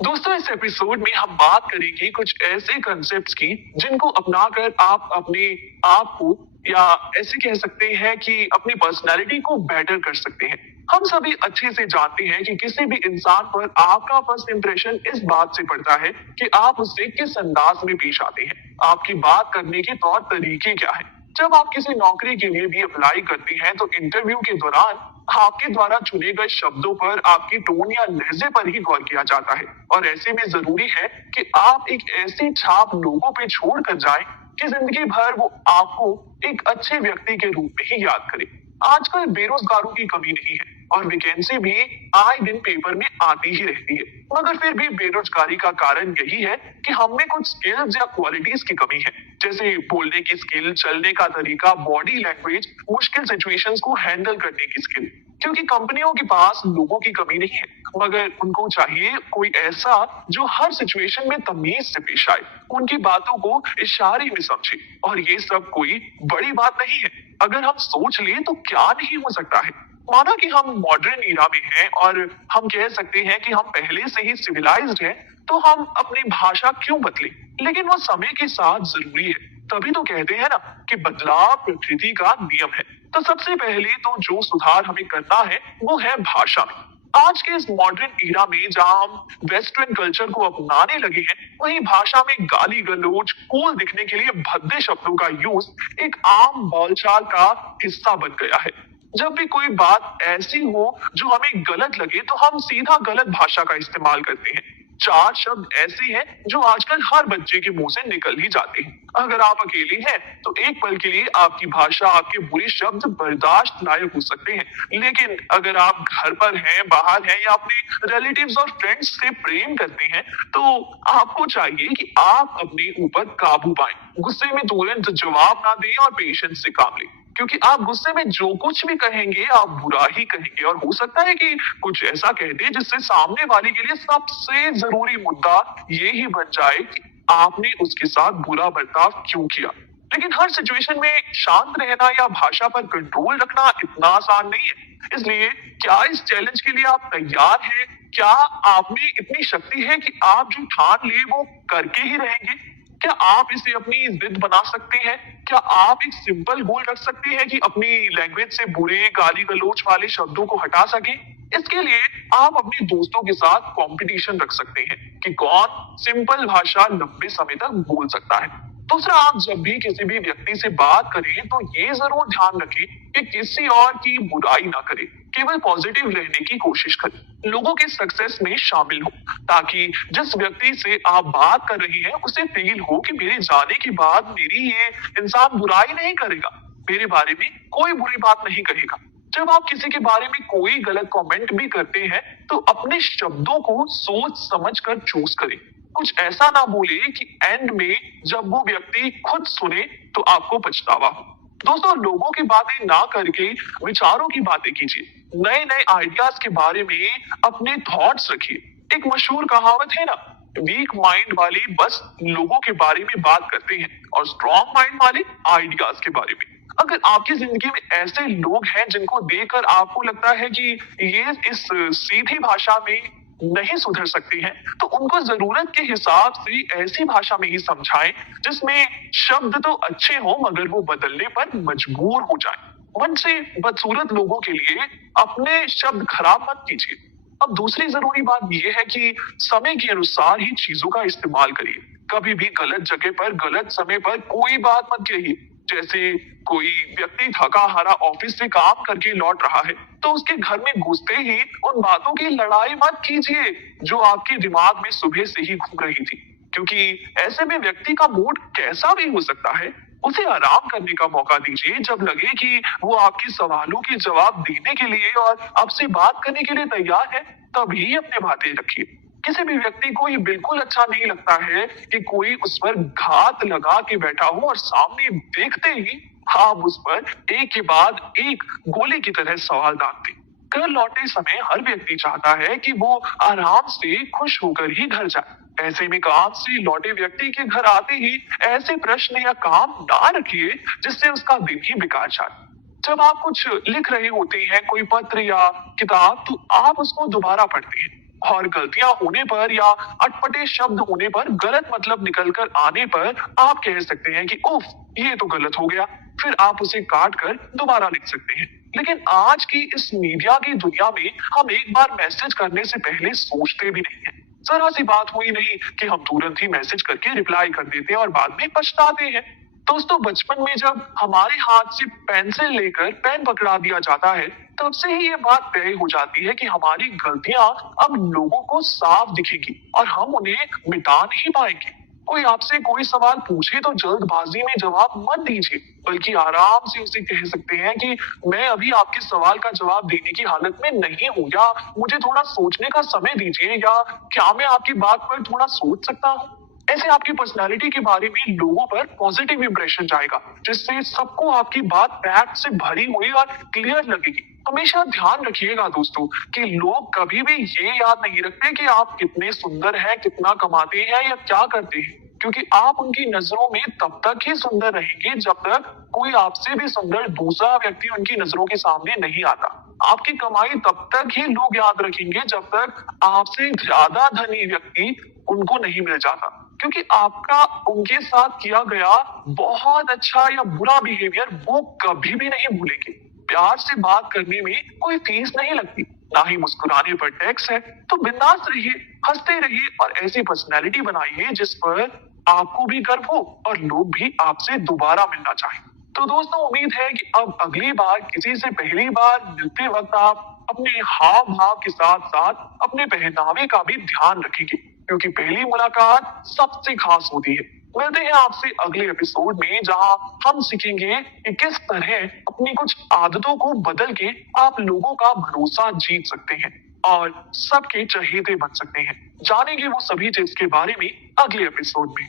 दोस्तों, इस एपिसोड में हम बात करेंगे कुछ ऐसे कॉन्सेप्ट्स की जिनको अपनाकर आप अपने आप को, या ऐसे कह सकते हैं कि अपनी पर्सनालिटी को बेटर कर सकते हैं। हम सभी अच्छे से जानते हैं कि किसी भी इंसान पर आपका फर्स्ट इंप्रेशन इस बात से पड़ता है कि आप उससे किस अंदाज में पेश आते हैं, आपकी बात करने के तौर तरीके क्या है। जब आप किसी नौकरी के लिए भी अप्लाई करते हैं तो इंटरव्यू के दौरान आपके द्वारा चुने गए शब्दों पर, आपकी टोन या लहजे पर ही गौर किया जाता है, और ऐसे में जरूरी है कि आप एक ऐसी छाप लोगों पे छोड़ कर जाएं कि जिंदगी भर वो आपको एक अच्छे व्यक्ति के रूप में ही याद करें। आजकल बेरोजगारों की कमी नहीं है और वैकेंसी भी आए दिन पेपर में आती ही रहती है, मगर फिर भी बेरोजगारी का कारण यही है कि हम में कुछ स्किल्स या क्वालिटीज की कमी है, जैसे बोलने की स्किल, चलने का तरीका, बॉडी लैंग्वेज, मुश्किल सिचुएशंस को हैंडल करने की स्किल। क्योंकि कंपनियों के पास लोगों की कमी नहीं है, मगर उनको चाहिए कोई ऐसा जो हर सिचुएशन में तमीज से पेश आए, उनकी बातों को इशारे में समझे। और ये सब कोई बड़ी बात नहीं है। अगर हम सोच लें तो क्या नहीं हो सकता है। माना कि हम मॉडर्न ईरा में हैं और हम कह सकते हैं कि हम पहले से ही सिविलाइज्ड हैं, तो हम अपनी भाषा क्यों बदलें? लेकिन वो समय के साथ जरूरी है। तभी तो कहते हैं ना कि बदलाव प्रकृति का नियम है। तो सबसे पहले तो जो सुधार हमें करना है वो है भाषा में। आज के इस मॉडर्न ईरा में जहां हम वेस्टर्न कल्चर को अपनाने लगे हैं, वहीं भाषा में गाली गलौज, कूल दिखने के लिए भद्दे शब्दों का यूज एक आम बोलचाल का हिस्सा बन गया है। जब भी कोई बात ऐसी हो जो हमें गलत लगे, तो हम सीधा गलत भाषा का इस्तेमाल करते हैं। चार शब्द ऐसे हैं जो आजकल हर बच्चे के मुंह से निकल ही जाते हैं। अगर आप अकेले हैं तो एक पल के लिए आपकी भाषा, आपके बुरे शब्द बर्दाश्त लायक हो सकते हैं, लेकिन अगर आप घर पर हैं, बाहर हैं या अपने रिलेटिव्स और फ्रेंड्स से प्रेम करते हैं, तो आपको चाहिए कि आप अपने ऊपर काबू पाएं। गुस्से में तुरंत जवाब ना दें और पेशेंस से काम लें, क्योंकि आप गुस्से में जो कुछ भी कहेंगे आप बुरा ही कहेंगे, और हो सकता है कि कुछ ऐसा कह दे जिससे सामने वाले के लिए सबसे जरूरी मुद्दा ये ही बन जाए कि आपने उसके साथ बुरा बर्ताव क्यों किया। लेकिन हर सिचुएशन में शांत रहना या भाषा पर कंट्रोल रखना इतना आसान नहीं है। इसलिए क्या इस चैलेंज के लिए आप तैयार हैं? क्या आप में इतनी शक्ति है कि आप जो ठान ले वो करके ही रहेंगे? क्या आप इसे अपनी जिद बना सकते हैं? क्या आप एक सिंपल गोल रख सकते हैं कि अपनी लैंग्वेज से बुरे, गाली गलौज वाले शब्दों को हटा सकें? इसके लिए आप अपने दोस्तों के साथ कंपटीशन रख सकते हैं कि कौन सिंपल भाषा लंबे समय तक बोल सकता है। दूसरा, आप जब भी किसी भी व्यक्ति से बात करें तो ये जरूर ध्यान रखें कि किसी और की बुराई ना करें, केवल पॉजिटिव रहने की कोशिश करें, लोगों के सक्सेस में शामिल हो, ताकि जिस व्यक्ति से आप बात कर रहे हैं उसे फील हो कि मेरे जाने के बाद मेरी ये इंसान बुराई नहीं करेगा, मेरे बारे में कोई बुरी बात नहीं कहेगा। जब आप किसी के बारे में कोई गलत कमेंट भी करते हैं तो अपने शब्दों को सोच समझ कर चूज करें। कुछ ऐसा ना बोले कि एंड में जब वो व्यक्ति खुद सुने तो आपको पछतावा हो। दोस्तों, लोगों की बातें ना करके विचारों की बातें कीजिए। नए नए आइडियाज के बारे में अपने थॉट्स रखिए। एक मशहूर कहावत है ना, वीक माइंड वाले बस लोगों के बारे में बात करते हैं और स्ट्रॉन्ग माइंड वाले आइडियाज के बारे में। अगर आपकी जिंदगी में ऐसे लोग हैं जिनको देखकर आपको लगता है कि ये इस सीधी भाषा में नहीं सुधर सकते हैं, तो उनको जरूरत के हिसाब से ऐसी भाषा में ही समझाएं जिसमें शब्द तो अच्छे हों मगर वो बदलने पर मजबूर हो जाएं। मन से बदसूरत लोगों के लिए अपने शब्द खराब मत कीजिए। अब दूसरी जरूरी बात यह है कि समय के अनुसार ही चीजों का इस्तेमाल करिए। कभी भी गलत जगह पर गलत समय पर कोई बात मत कहिए। जैसे कोई व्यक्ति थका हारा ऑफिस से काम करके लौट रहा है, तो उसके घर में घुसते ही उन बातों की लड़ाई मत कीजिए जो आपके दिमाग में सुबह से ही घूम रही थी, क्योंकि ऐसे में व्यक्ति का मूड कैसा भी हो सकता है। उसे आराम करने का मौका दीजिए। जब लगे कि वो आपके सवालों के जवाब देने के लिए और आपसे बात करने के लिए तैयार है, तभी अपने बातें रखिए। किसी भी व्यक्ति को ये बिल्कुल अच्छा नहीं लगता है कि कोई उस पर घात लगा के बैठा हो और सामने देखते ही आप उस पर एक के बाद एक गोली की तरह सवाल दागते। घर लौटते समय हर व्यक्ति चाहता है कि वो आराम से खुश होकर ही घर जाए। ऐसे में काम से लौटे व्यक्ति के घर आते ही ऐसे प्रश्न या काम ना रखिए जिससे उसका दिन ही बेकार जाए। जब आप कुछ लिख रहे होते हैं, कोई पत्र या किताब, तो आप उसको दोबारा पढ़ते हैं और गलतियां होने पर या अटपटे शब्द होने पर, गलत मतलब निकलकर आने पर आप कह सकते हैं कि उफ, ये तो गलत हो गया। फिर आप उसे काट कर दोबारा लिख सकते हैं। लेकिन आज की इस मीडिया की दुनिया में हम एक बार मैसेज करने से पहले सोचते भी नहीं है। जरा सी बात हुई नहीं कि हम तुरंत ही मैसेज करके रिप्लाई कर देते हैं और बाद में पछताते हैं। दोस्तों, बचपन में जब हमारे हाथ से पेंसिल लेकर पेन पकड़ा दिया जाता है, तब से ही ये बात तय हो जाती है कि हमारी गलतियां अब लोगों को साफ दिखेंगी और हम उन्हें मिटा नहीं पाएंगे। कोई आपसे कोई सवाल पूछे तो जल्दबाजी में जवाब मत दीजिए, बल्कि आराम से उसे कह सकते हैं कि मैं अभी आपके सवाल का जवाब देने की हालत में नहीं हूँ, या मुझे थोड़ा सोचने का समय दीजिए, या क्या मैं आपकी बात पर थोड़ा सोच सकता हूँ। ऐसे आपकी पर्सनालिटी के बारे में लोगों पर पॉजिटिव इंप्रेशन जाएगा, जिससे सबको आपकी बात फैक्ट से भरी हुई और क्लियर लगेगी। हमेशा ध्यान रखिएगा दोस्तों कि लोग कभी भी ये याद नहीं रखते कि आप कितने सुंदर हैं, कितना कमाते हैं या क्या करते हैं, क्योंकि आप उनकी नजरों में तब तक ही सुंदर रहेंगे जब तक कोई आपसे भी सुंदर दूसरा व्यक्ति उनकी नजरों के सामने नहीं आता। आपकी कमाई तब तक ही लोग याद रखेंगे जब तक आपसे ज्यादा धनी व्यक्ति उनको नहीं मिल जाता, क्योंकि आपका उनके साथ किया गया बहुत अच्छा या बुरा बिहेवियर वो कभी भी नहीं भूलेंगे। प्यार से बात करने में कोई फीस नहीं लगती, ना ही मुस्कुराने पर टैक्स है। तो बिंदास रहिए, हंसते रहिए और ऐसी पर्सनैलिटी बनाइए जिस पर आपको भी गर्व हो और लोग भी आपसे दोबारा मिलना चाहें। तो दोस्तों, उम्मीद है कि अब अगली बार किसी से पहली बार मिलते वक्त आप अपने हाव भाव के साथ साथ अपने पहनावे का भी ध्यान रखेंगे, क्योंकि पहली मुलाकात सबसे खास होती है। मिलते हैं आपसे अगले एपिसोड में, जहां हम सीखेंगे कि किस तरह अपनी कुछ आदतों को बदल के आप लोगों का भरोसा जीत सकते हैं और सबके चहेते बन सकते हैं। जानेंगे वो सभी टिप्स के बारे में अगले एपिसोड में।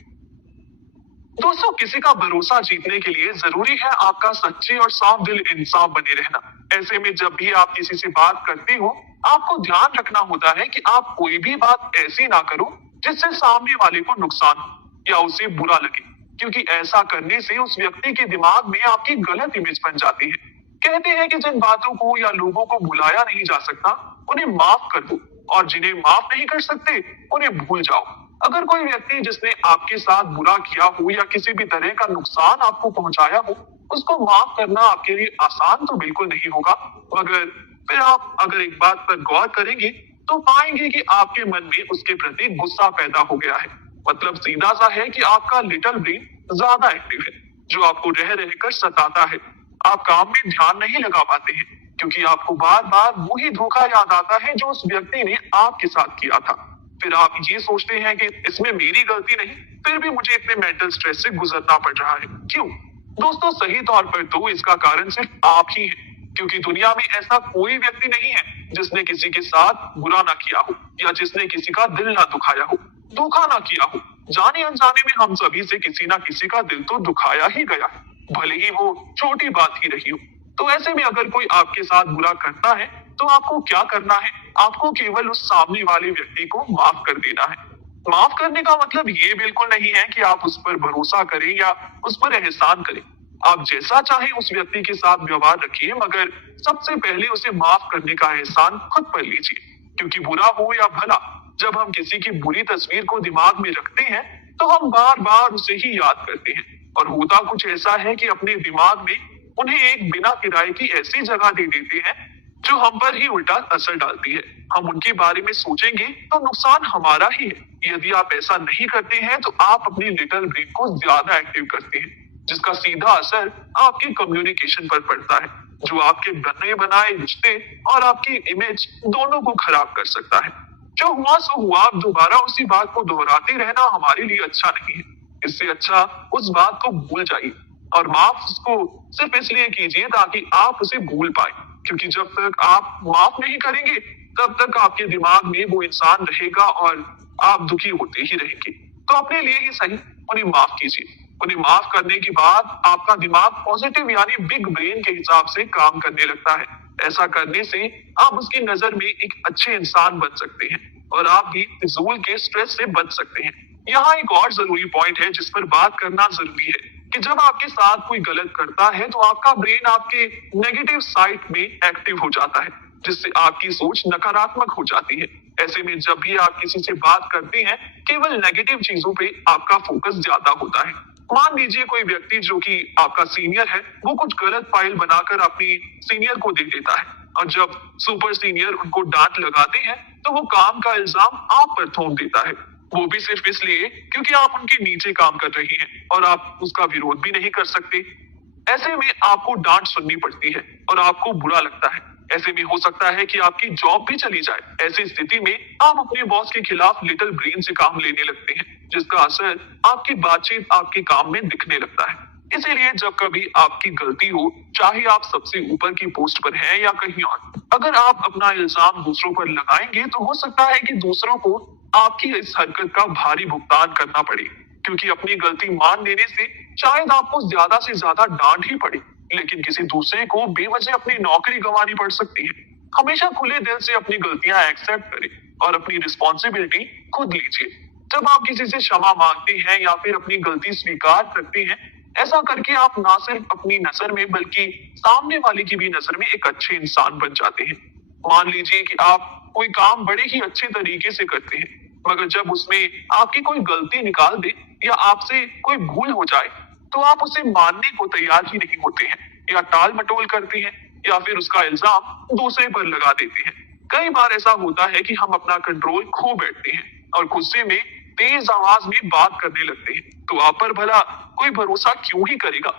दोस्तों, किसी का भरोसा जीतने के लिए जरूरी है आपका सच्चे और साफ दिल इंसाफ बने रहना। ऐसे में जब भी आप किसी से बात करते हो, आपको ध्यान रखना होता है कि आप कोई भी बात ऐसी ना करो जिससे सामने वाले को नुकसान हो या उसे बुरा लगे, क्योंकि ऐसा करने से उस व्यक्ति के दिमाग में आपकी गलत इमेज बन जाती है। कहते हैं कि जिन बातों को या लोगों को भुलाया नहीं जा सकता, उन्हें माफ कर दो, और जिन्हें माफ नहीं कर सकते, उन्हें भूल जाओ। अगर कोई व्यक्ति जिसने आपके साथ बुरा किया हो या किसी भी तरह का नुकसान आपको पहुंचाया हो, उसको माफ करना आपके लिए आसान तो बिल्कुल नहीं होगा, मगर फिर आप अगर एक बात पर गौर करेंगे तो पाएंगे कि आपके मन में उसके प्रति गुस्सा पैदा हो गया है। मतलब सीधा सा है कि आपका लिटिल ब्रेन ज्यादा एक्टिव है, जो आपको रह रहकर सताता है। आप काम में ध्यान नहीं लगा पाते हैं, क्योंकि आपको बार बार वही धोखा याद आता है जो उस व्यक्ति ने आपके साथ किया था। फिर आप ये सोचते हैं कि इसमें मेरी गलती नहीं, फिर भी मुझे इतने मेंटल स्ट्रेस से गुजरना पड़ रहा है, क्यों? दोस्तों, सही तौर पर तो इसका कारण सिर्फ आप ही हैं, क्योंकि दुनिया में ऐसा कोई व्यक्ति नहीं है जिसने किसी के साथ बुरा ना किया हो या जिसने किसी का दिल ना दुखाया हो, धोखा ना किया हो। जाने अनजाने में हम सभी से किसी ना किसी का दिल तो दुखाया ही गया है, भले ही वो छोटी बात ही रही हो। तो ऐसे में अगर कोई आपके साथ बुरा करता है तो आपको क्या करना है? आपको केवल उस सामने वाले व्यक्ति को माफ कर देना है। माफ करने का मतलब ये बिल्कुल नहीं है कि आप उस पर भरोसा करें या उस पर एहसान करें। आप जैसा चाहे उस व्यक्ति के साथ व्यवहार रखिए, मगर सबसे पहले उसे माफ करने का एहसान खुद पर लीजिए, क्योंकि बुरा हो या भला, जब हम किसी की बुरी तस्वीर को दिमाग में रखते हैं तो हम बार बार उसे ही याद करते हैं, और होता कुछ ऐसा है कि अपने दिमाग में उन्हें एक बिना किराए की ऐसी जगह दे देते हैं जो हम पर ही उल्टा असर डालती है। हम उनके बारे में सोचेंगे तो नुकसान हमारा ही है। यदि आप ऐसा नहीं करते हैं तो आप अपनी लिटिल ब्रेन को ज्यादा एक्टिव करते हैं, जिसका सीधा असर आपके कम्युनिकेशन पर पड़ता है, जो आपके बने बनाए रिश्ते और आपकी इमेज दोनों को खराब कर सकता है। जो हुआ सो हुआ, आप दोबारा उसी बात को दोहराते रहना हमारे लिए अच्छा नहीं है। इससे अच्छा उस बात को भूल जाइए और माफ उसको सिर्फ इसलिए कीजिए ताकि आप उसे भूल पाए, क्योंकि जब तक आप माफ नहीं करेंगे तब तक आपके दिमाग में वो इंसान रहेगा और आप दुखी होते ही रहेंगे। तो अपने लिए ही सही उन्हें माफ कीजिए। उन्हें माफ करने के बाद आपका दिमाग पॉजिटिव यानी बिग ब्रेन के हिसाब से काम करने लगता है। ऐसा करने से आप उसकी नजर में एक अच्छे इंसान बन सकते हैं और आप भी फिजूल के स्ट्रेस से बच सकते हैं। यहाँ एक और जरूरी पॉइंट है जिस पर बात करना जरूरी है कि जब आपके साथ कोई गलत करता है तो आपका ब्रेन आपके नेगेटिव साइड में एक्टिव हो जाता है, जिससे आपकी सोच नकारात्मक हो जाती है। ऐसे में जब भी आप किसी से बात करते हैं, केवल नेगेटिव चीजों पे आपका फोकस ज्यादा होता है। मान लीजिए कोई व्यक्ति जो कि आपका सीनियर है, वो कुछ गलत फाइल बनाकर अपनी सीनियर को दे देता है, और जब सुपर सीनियर उनको डांट लगाते हैं तो वो काम का इल्जाम आप पर थोप देता है, वो भी सिर्फ इसलिए क्योंकि आप उनके नीचे काम कर रही हैं और आप उसका विरोध भी नहीं कर सकते। ऐसे में आपको डांट सुननी पड़ती है और आपको बुरा लगता है। ऐसे में हो सकता है कि आपकी जॉब भी चली जाए। ऐसी स्थिति में आप अपने बॉस के खिलाफ लिटिल ब्रेन से काम लेने लगते हैं, जिसका असर आपकी बातचीत, आपके काम में दिखने लगता है। इसीलिए जब कभी आपकी गलती हो, चाहे आप सबसे ऊपर की पोस्ट पर हैं या कहीं और, अगर आप अपना इल्जाम दूसरों पर लगाएंगे तो हो सकता है कि दूसरों को आपकी इस हरकत का भारी भुगतान करना पड़े, क्योंकि अपनी गलती मान लेने से शायद आपको ज्यादा से ज्यादा डांट ही पड़े, लेकिन किसी दूसरे को बेवजह अपनी नौकरी गंवानी पड़ सकती है। हमेशा खुले दिल से अपनी गलतियां एक्सेप्ट करें और अपनी रिस्पॉन्सिबिलिटी खुद लीजिए। जब आप किसी से क्षमा मांगते हैं या फिर अपनी गलती स्वीकार करते हैं, ऐसा करके आप ना सिर्फ अपनी नजर में बल्कि सामने वाले की भी नजर में एक अच्छे इंसान बन जाते हैं। मान लीजिए कि आप कोई काम बड़े ही अच्छे तरीके से करते हैं, मगर जब उसमें आपकी कोई गलती निकाल दे या आपसे कोई भूल हो जाए, तो आप उसे मानने को तैयार ही नहीं होते हैं, या टाल मटोल करते हैं, या फिर उसका इल्जाम दूसरे पर लगा देते हैं। कई बार ऐसा होता है कि हम अपना कंट्रोल खो बैठते हैं और गुस्से में तेज आवाज में बात करने लगते हैं, तो आप पर भला कोई भरोसा क्यों ही करेगा।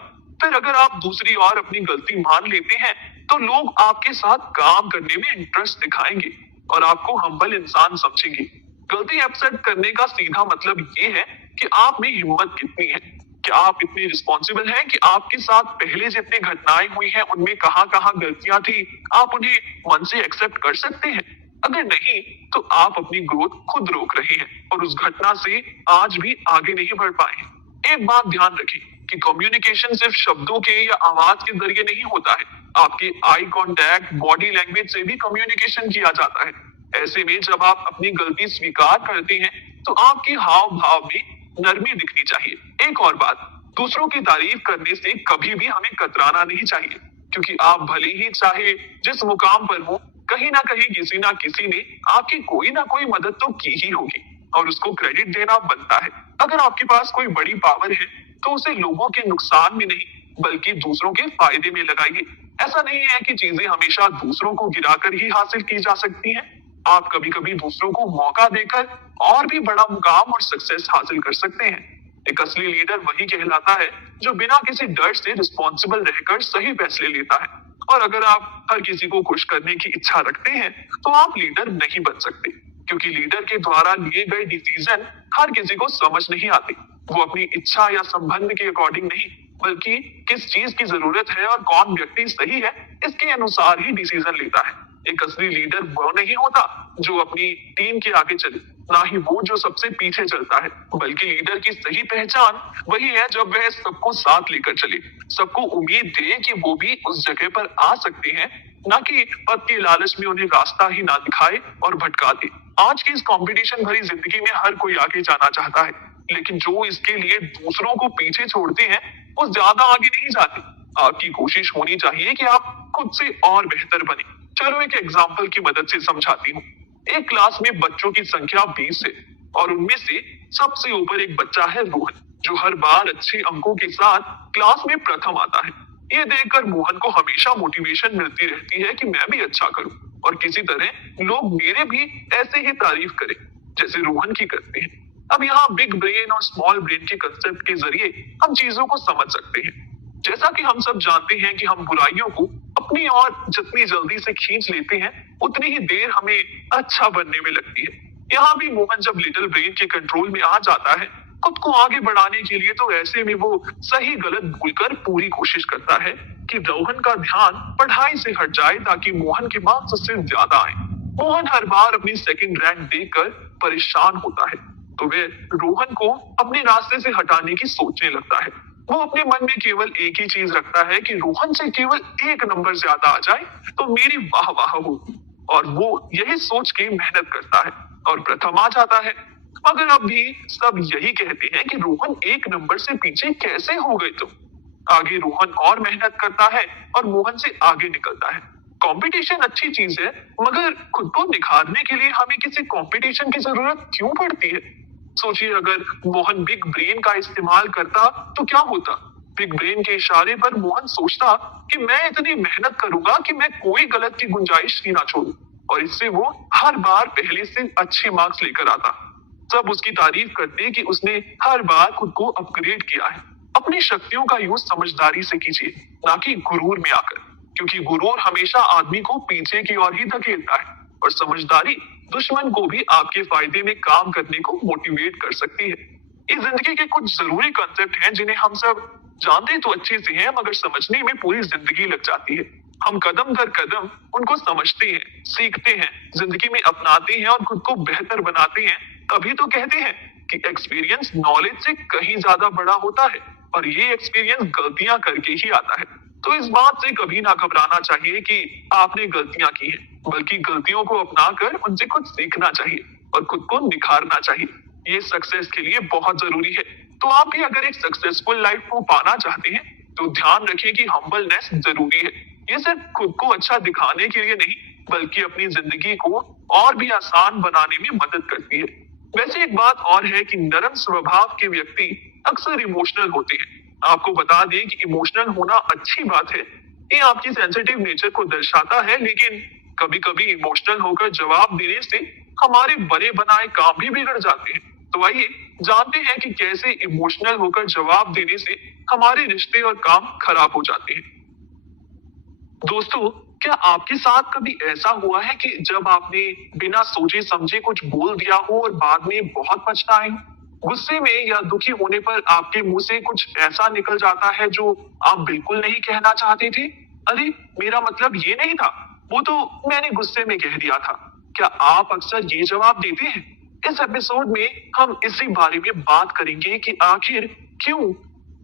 फिर अगर आप दूसरी ओर अपनी गलती मान लेते हैं, तो लोग आपके साथ काम करने में इंटरेस्ट दिखाएंगे और आपको हम्बल इंसान समझेंगे। गलती एक्सेप्ट करने का सीधा मतलब ये है कि आप में हिम्मत कितनी है। क्या आप इतने रिस्पॉन्सिबल हैं कि आपके साथ पहले जितनी घटनाएं हुई हैं उनमें कहाँ कहाँ गलतियां थी, आप उन्हें मन से एक्सेप्ट कर सकते हैं। अगर नहीं, तो आप अपनी ग्रोथ खुद रोक रहे हैं और उस घटना से आज भी आगे नहीं बढ़ पाए हैं। एक बात ध्यान रखें कि कम्युनिकेशन सिर्फ शब्दों के या आवाज के जरिए नहीं होता है। आपके आई कांटेक्ट, बॉडी लैंग्वेज से भी कम्युनिकेशन किया जाता है। ऐसे में जब आप अपनी गलती स्वीकार करते हैं, तो आपके हाव भाव में नरमी दिखनी चाहिए। एक और बात, दूसरों की तारीफ करने से कभी भी हमें कतराना नहीं चाहिए, क्योंकि आप भले ही चाहे जिस मुकाम पर हो, कहीं ना किसी ने आपकी कोई ना कोई मदद तो की ही होगी और उसको क्रेडिट देना बनता है। अगर आपके पास कोई बड़ी पावर है, तो उसे लोगों के नुकसान में नहीं बल्कि दूसरों के फायदे में लगाइए। ऐसा नहीं है कि चीजें हमेशा दूसरों को गिराकर ही हासिल की जा सकती हैं। आप कभी कभी दूसरों को मौका देकर और भी बड़ा मुकाम और सक्सेस हासिल कर सकते हैं। एक असली लीडर वही कहलाता है जो बिना किसी डर से रिस्पॉन्सिबल रहकर सही फैसले लेता है। और अगर आप हर किसी को खुश करने की इच्छा रखते हैं, तो आप लीडर नहीं बन सकते, क्योंकि लीडर के द्वारा लिए गए डिसीजन हर किसी को समझ नहीं आते। वो अपनी इच्छा या संबंध के अकॉर्डिंग नहीं, बल्कि किस चीज की जरूरत है और कौन व्यक्ति सही है, इसके अनुसार ही डिसीजन लेता है। एक असली लीडर वो नहीं होता जो अपनी टीम के आगे चले, ना ही वो जो सबसे पीछे चलता है, बल्कि लीडर की सही पहचान वही है जब वह सबको साथ लेकर चले, सबको उम्मीद दे कि वो भी उस जगह पर आ सकते हैं, ना कि पद के लालच में उन्हें रास्ता ही ना दिखाए और भटका दे। आज की इस कंपटीशन भरी जिंदगी में हर कोई आगे जाना चाहता है, लेकिन जो इसके लिए दूसरों को पीछे छोड़ते हैं, वो ज्यादा आगे नहीं जाते। आपकी कोशिश होनी चाहिए कि आप खुद से और बेहतर बने। चलो एक एग्जाम्पल की मदद से समझाती हूँ। एक क्लास में बच्चों की संख्या 20 है और उनमें से सबसे ऊपर एक बच्चा है रोहन, जो हर बार अच्छे अंकों के साथ क्लास में प्रथम आता है। ये देखकर मोहन को हमेशा मोटिवेशन मिलती रहती है कि मैं भी अच्छा करूं और किसी तरह लोग मेरे भी ऐसे ही तारीफ करें जैसे रोहन की करते हैं। अब यहाँ बिग ब्रेन और स्मॉल ब्रेन के कंसेप्ट के जरिए हम चीजों को समझ सकते हैं। जैसा कि हम सब जानते हैं कि हम बुराइयों को अपनी ओर जितनी जल्दी से खींच लेते हैं, उतनी ही देर हमें अच्छा बनने में लगती है। यहाँ भी मोहन जब लिटिल ब्रेन के कंट्रोल में आ जाता है, खुद को आगे बढ़ाने के लिए, तो ऐसे में वो सही गलत भूलकर पूरी कोशिश करता है कि रोहन का ध्यान पढ़ाई से हट जाए ताकि मोहन के मार्क्स उससे ज्यादा आए। मोहन हर बार अपनी सेकंड रैंक देखकर परेशान होता है, तो वह रोहन को अपने रास्ते से हटाने की सोचने लगता है। वो अपने मन में केवल एक ही चीज रखता है कि रोहन से केवल एक नंबर ज्यादा आ जाए तो मेरी वाह वाह होगी, और वो यही सोच के मेहनत करता है और प्रथम आ जाता है। मगर अब भी सब यही कहते हैं कि रोहन एक नंबर से पीछे कैसे हो गए तुम। आगे रोहन और मेहनत करता है और मोहन से आगे निकलता है। कंपटीशन अच्छी चीज है, मगर खुद को निखारने के लिए हमें किसी कंपटीशन की जरूरत क्यों पड़ती है। सोचिए, अगर मोहन बिग ब्रेन का इस्तेमाल करता तो क्या होता। बिग ब्रेन के इशारे पर मोहन सोचता कि मैं इतनी मेहनत करूंगा कि मैं कोई गलत की गुंजाइश ही ना छोड़ूं, और इससे वो हर बार पहले से अच्छे मार्क्स लेकर आता। सब उसकी तारीफ करते कि उसने हर बार खुद को अपग्रेड किया है। अपनी शक्तियों का यूज समझदारी से कीजिए, ना कि गुरूर में आकर, क्योंकि गुरूर हमेशा आदमी को पीछे की ओर ही धकेलता है और समझदारी दुश्मन को भी आपके फायदे में काम करने को मोटिवेट कर सकती है। ये जिंदगी के कुछ जरूरी कंसेप्ट हैं जिन्हें हम सब जानते तो अच्छे से हैं, मगर समझने में पूरी जिंदगी लग जाती है। हम कदम दर कदम उनको समझते हैं, सीखते हैं, जिंदगी में अपनाते हैं और खुद को बेहतर बनाते हैं। तभी तो कहते हैं कि एक्सपीरियंस नॉलेज से कहीं ज्यादा बड़ा होता है, और ये एक्सपीरियंस गलतियां करके ही आता है। तो इस बात से कभी ना घबराना चाहिए कि आपने गलतियां की हैं, बल्कि गलतियों को अपनाकर उनसे कुछ सीखना चाहिए और खुद को निखारना चाहिए। ये सक्सेस के लिए बहुत जरूरी है। तो आप भी अगर एक सक्सेसफुल लाइफ को पाना चाहते हैं तो ध्यान रखिए कि हम्बलनेस जरूरी है। ये सिर्फ खुद को अच्छा दिखाने के लिए नहीं, बल्कि अपनी जिंदगी को और भी आसान बनाने में मदद करती है। वैसे एक बात और है कि नरम स्वभाव के व्यक्ति अक्सर इमोशनल होते हैं। आपको बता दें कि इमोशनल होना अच्छी बात है, ये आपकी सेंसिटिव नेचर को दर्शाता है, लेकिन कभी कभी इमोशनल होकर जवाब देने से हमारे बने बनाए काम भी बिगड़ जाते हैं। तो आइए जानते हैं कि कैसे इमोशनल होकर जवाब देने से हमारे रिश्ते और काम खराब हो जाते हैं। दोस्तों, क्या आपके साथ कभी ऐसा हुआ है कि जब आपने बिना सोचे समझे कुछ बोल दिया हो और बाद में बहुत पछताए हो? गुस्से में या दुखी होने पर आपके मुंह से कुछ ऐसा निकल जाता है जो आप बिल्कुल नहीं कहना चाहते थे। अरे, मेरा मतलब ये नहीं था, वो तो मैंने गुस्से में कह दिया था। क्या आप अक्सर ये जवाब देते हैं? इस एपिसोड में हम इसी बारे में बात करेंगे कि आखिर क्यों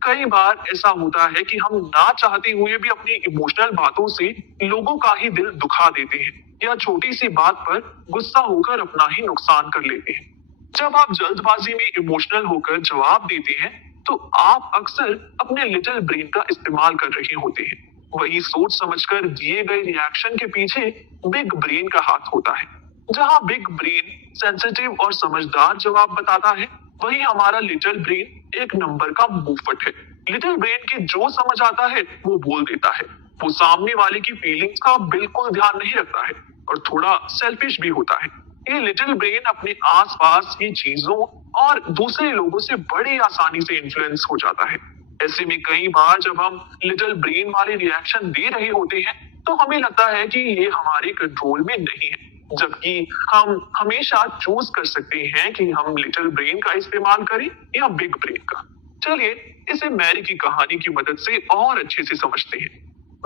कई बार ऐसा होता है कि हम ना चाहते हुए भी अपनी इमोशनल बातों से लोगों का ही दिल दुखा देते हैं, या छोटी सी बात पर गुस्सा होकर अपना ही नुकसान कर लेते हैं। जब आप जल्दबाजी में इमोशनल होकर जवाब देते हैं तो आप अक्सर अपने लिटिल ब्रेन का इस्तेमाल कर रहे होते हैं। वही सोच समझकर दिए गए रिएक्शन के पीछे बिग ब्रेन का हाथ होता है। जहां बिग ब्रेन सेंसिटिव और समझदार जवाब बताता है, वही हमारा लिटिल ब्रेन एक नंबर का मुंहफट है। लिटिल ब्रेन के जो समझ आता है वो बोल देता है। वो सामने वाले की फीलिंग्स का बिल्कुल ध्यान नहीं रखता है और थोड़ा सेल्फिश भी होता है। ये लिटिल ब्रेन अपने आसपास की चीजों और दूसरे लोगों से बड़ी आसानी से इन्फ्लुएंस हो जाता है। ऐसे में कई बार जब हम लिटिल ब्रेन वाले रिएक्शन दे रहे होते हैं तो हमें लगता है कि ये हमारे कंट्रोल में नहीं है, जबकि हम हमेशा चूज कर सकते हैं कि हम लिटिल ब्रेन का इस्तेमाल करें या बिग ब्रेन का। चलिए इसे मैरी की कहानी की मदद से और अच्छे से समझते हैं।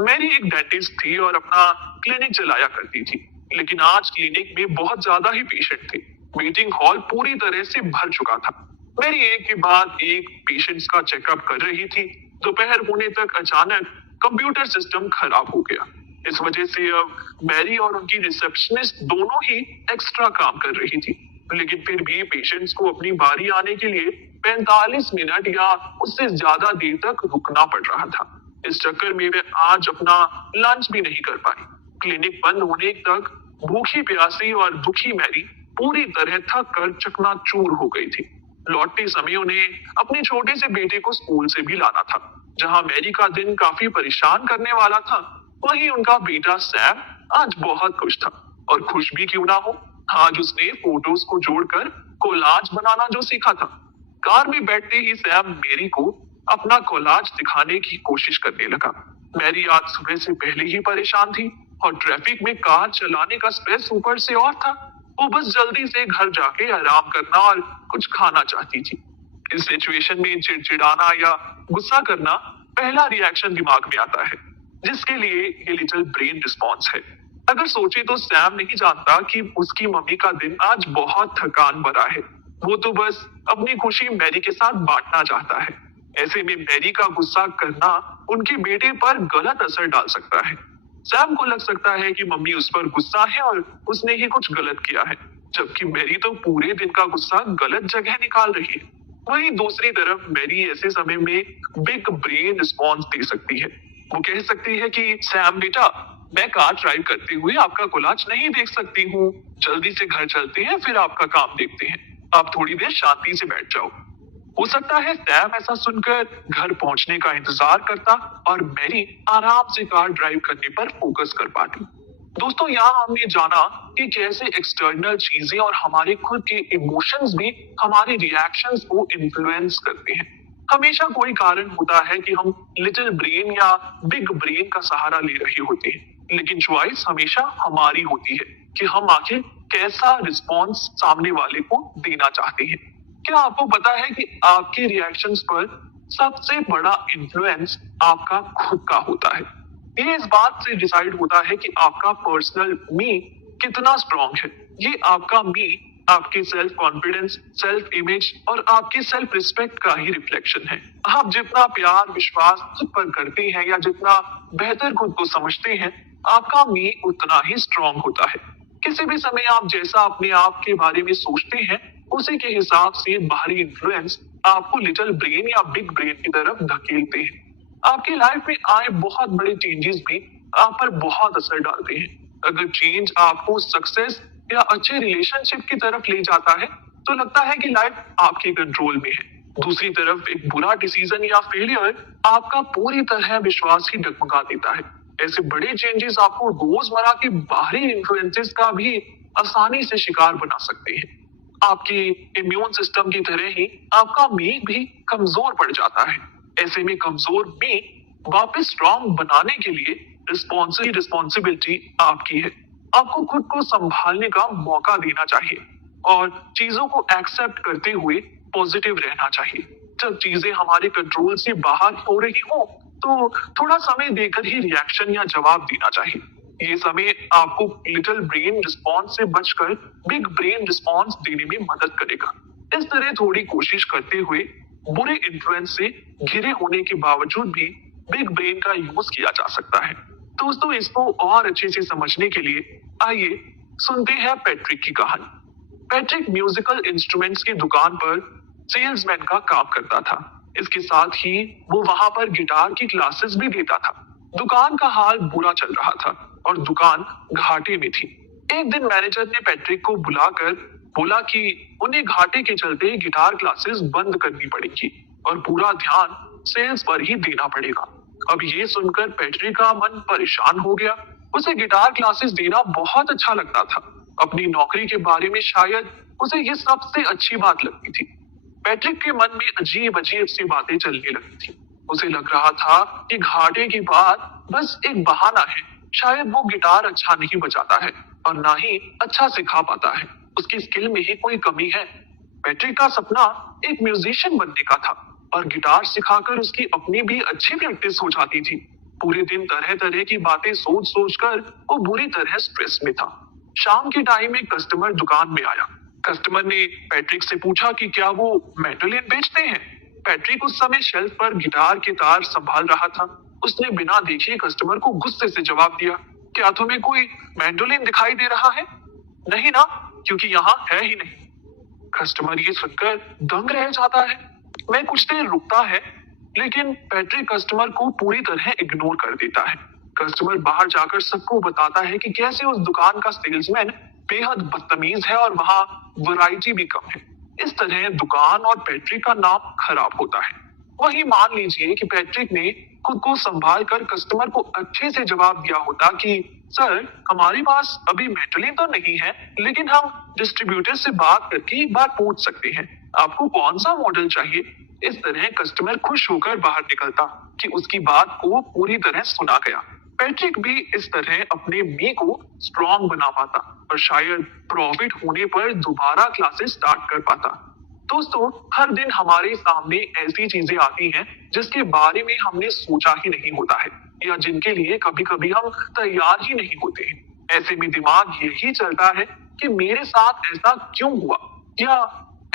मैरी एक डेंटिस्ट थी और अपना क्लिनिक चलाया करती थी, लेकिन आज क्लिनिक में बहुत ज्यादा ही पेशेंट थे। वेटिंग हॉल पूरी तरह से भर चुका था। मैरी एक के बाद एक पेशेंट्स का चेकअप कर रही थी। दोपहर होने तक अचानक कंप्यूटर सिस्टम खराब हो गया। इस वजह से अब मैरी और उनकी रिसेप्शनिस्ट दोनों ही एक्स्ट्रा काम कर रही थी, लेकिन फिर भी पेशेंट्स को अपनी बारी आने के लिए 45 मिनट या उससे ज्यादा देर तक रुकना पड़ रहा था। इस चक्कर में वे आज अपना लंच भी नहीं कर पाई। क्लिनिक बंद होने तक भूखी प्यासी और दुखी मैरी पूरी तरह थक कर चकनाचूर हो गई थी। लौटते समय उन्हें अपने छोटे से बेटे को स्कूल से भी लाना था। जहां मैरी का दिन काफी परेशान करने वाला था, वहीं उनका बेटा सैम आज बहुत खुश था। और खुश भी क्यों ना हो, आज उसने फोटोज को जोड़कर कोलाज बनाना जो सीखा था। कार में बैठते ही सैम मैरी को अपना कोलाज दिखाने की कोशिश करने लगा। मैरी आज सुबह से पहले ही परेशान थी और ट्रैफिक में कार चलाने का स्ट्रेस ऊपर से और था। वो बस जल्दी से घर जाके आराम करना और कुछ खाना चाहती थी। इस सिचुएशन में चिड़चिड़ाना या गुस्सा करना पहला रिएक्शन दिमाग में आता है, जिसके लिए ये लिटिल ब्रेन रिस्पॉन्स है। अगर सोचे तो सैम नहीं जानता कि उसकी मम्मी का दिन आज बहुत थकान भरा है। वो तो बस अपनी खुशी मैरी के साथ बांटना चाहता है। ऐसे में मैरी का गुस्सा करना उनके बेटे पर गलत असर डाल सकता है। सैम को लग सकता है कि मम्मी उस पर गुस्सा है और उसने ही कुछ गलत किया है, जबकि मैरी तो पूरे दिन का गुस्सा गलत जगह निकाल रही है। वहीं दूसरी तरफ मैरी ऐसे समय में बिग ब्रेन रिस्पॉन्स दे सकती है। वो कह सकती है कि सैम बेटा, मैं कार ड्राइव करते हुए आपका कोलाज नहीं देख सकती हूँ। जल्दी से घर चलते हैं, फिर आपका काम देखते हैं। आप थोड़ी देर शांति से बैठ जाओ। हो सकता है सैम ऐसा सुनकर घर पहुंचने का इंतजार करता और मैरी आराम से कार ड्राइव करने पर फोकस कर पाती। दोस्तों, यहाँ हमने जाना कि कैसे एक्सटर्नल चीजें और हमारे खुद के इमोशंस भी हमारे रिएक्शंस को इन्फ्लुएंस करते हैं। हमेशा कोई कारण होता है कि हम लिटिल ब्रेन या बिग ब्रेन का सहारा ले रहे होते हैं। लेकिन चॉइस हमेशा हमारी होती है कि हम आखिर कैसा रिस्पॉन्स सामने वाले को देना चाहते हैं। क्या आपको पता है कि आपके रिएक्शंस पर सबसे बड़ा इन्फ्लुएंस आपका खुद का होता है। ये इस बात से डिसाइड होता है कि आपका पर्सनल मी कितना स्ट्रांग है। ये आपका मी आपके सेल्फ कॉन्फिडेंस, सेल्फ इमेज और आपके सेल्फ रिस्पेक्ट का ही रिफ्लेक्शन है। आप जितना प्यार विश्वास खुद पर करते हैं या जितना बेहतर खुद को समझते हैं, आपका मी उतना ही स्ट्रांग होता है। किसी भी समय आप जैसा अपने आप के बारे में सोचते हैं, उसी के हिसाब से बाहरी इन्फ्लुएंस आपको लिटिल ब्रेन या बिग ब्रेन की तरफ धकेलते हैं। आपकी लाइफ में आए बहुत बड़े चेंजेस भी आप पर बहुत असर डालते हैं। अगर चेंज आपको सक्सेस या अच्छे रिलेशनशिप की तरफ ले जाता है, तो लगता है कि लाइफ आपके कंट्रोल में है। दूसरी तरफ एक बुरा डिसीजन या फेलियर आपका पूरी तरह विश्वास ही डगमगा देता है। ऐसे बड़े चेंजेस आपको रोजमर्रा के बाहरी इन्फ्लुएंसेस का भी आसानी से शिकार बना सकते हैं। आपके इम्यून सिस्टम की तरह ही आपका मी भी कमजोर पड़ जाता है। ऐसे में कमजोर मी वापस स्ट्रांग बनाने के लिए रिस्पॉन्सिबिलिटी आपकी है। आपको खुद को संभालने का मौका देना चाहिए और चीजों को एक्सेप्ट करते हुए पॉजिटिव रहना चाहिए। जब चीजें हमारे कंट्रोल से बाहर हो रही हो, तो थोड़ा समय देकर ही रिएक्शन या जवाब देना चाहिए। ये समय आपको लिटिल ब्रेन रिस्पॉन्स से बचकर बिग ब्रेन रिस्पॉन्स देने में मदद करेगा। इस तरह थोड़ी कोशिश करते हुए बुरे इन्फ्लुएंस से घिरे होने के बावजूद भी बिग ब्रेन का यूज किया जा सकता है। दोस्तों, इसको और अच्छे से समझने के लिए आइए सुनते हैं पैट्रिक की कहानी। पैट्रिक म्यूजिकल इंस्ट्रूमेंट्स की दुकान पर सेल्समैन का काम करता था। इसके साथ ही वो वहां पर गिटार की क्लासेस भी देता था। दुकान का हाल बुरा चल रहा था और दुकान घाटे में थी। एक दिन मैनेजर ने पैट्रिक को बुलाकर बोला कि उन्हें घाटे के चलते गिटार क्लासेस बंद करनी पड़ेगी और पूरा ध्यान सेल्स पर ही देना पड़ेगा। अब ये सुनकर पैट्रिक का मन परेशान हो गया। उसे गिटार क्लासेस देना बहुत अच्छा लगता था। अपनी नौकरी के बारे में शायद उसे ये सबसे अच्छी बात लगती थी। पैट्रिक के मन में अजीब अजीब सी बातें चलने लगी थी। उसे लग रहा था कि घाटे की बात बस एक बहाना है। शायद वो गिटार अच्छा नहीं बजाता है और ना ही अच्छा सिखा पाता है। उसकी स्किल में ही कोई कमी है। पैट्रिक का सपना एक म्यूजिशियन बनने का था और गिटार सिखाकर उसकी अपनी भी अच्छी प्रैक्टिस हो जाती थी। पूरे दिन तरह तरह की बातें सोच सोच कर वो बुरी तरह स्ट्रेस में था। शाम के टाइम एक कस्टमर दुकान में आया। कस्टमर ने पैट्रिक से पूछा कि क्या वो मैंडोलिन बेचते हैं। पैट्रिक उस समय शेल्फ पर गिटार के तार संभाल रहा था। उसने बिना देखे कस्टमर को गुस्से से जवाब दिया, क्या तुम्हें कोई मैंडोलिन दिखाई दे रहा है? नहीं ना, क्योंकि यहाँ है ही नहीं। कस्टमर ये सुनकर दंग रह जाता है। वह कुछ देर रुकता है, लेकिन पैट्रिक कस्टमर को पूरी तरह इग्नोर कर देता है। कस्टमर बाहर जाकर सबको बताता है कि कैसे उस दुकान का सेल्समैन बेहद बदतमीज है और वहाँ वैरायटी भी कम है। इस तरह दुकान और पैट्रिक का नाम खराब होता है। वही मान लीजिए कि पैट्रिक ने खुद को संभाल कर कस्टमर को अच्छे से जवाब दिया होता कि सर, हमारे पास अभी मैंडोलिन तो नहीं है, लेकिन हम डिस्ट्रीब्यूटर से बात करके एक बार पूछ सकते हैं आपको कौन सा मॉडल चाहिए। इस तरह कस्टमर खुश होकर बाहर निकलता कि उसकी बात को पूरी तरह सुना गया। पैट्रिक भी इस तरह अपने मी को स्ट्रांग बना पाता और शायद प्रॉफिट होने पर दोबारा क्लासेस स्टार्ट कर पाता। दोस्तों, हर दिन हमारे सामने ऐसी चीजें आती हैं जिसके बारे में हमने सोचा ही नहीं होता है या जिनके लिए कभी कभी हम तैयार ही नहीं होते हैं। ऐसे में दिमाग यही चलता है कि मेरे साथ ऐसा क्यों हुआ या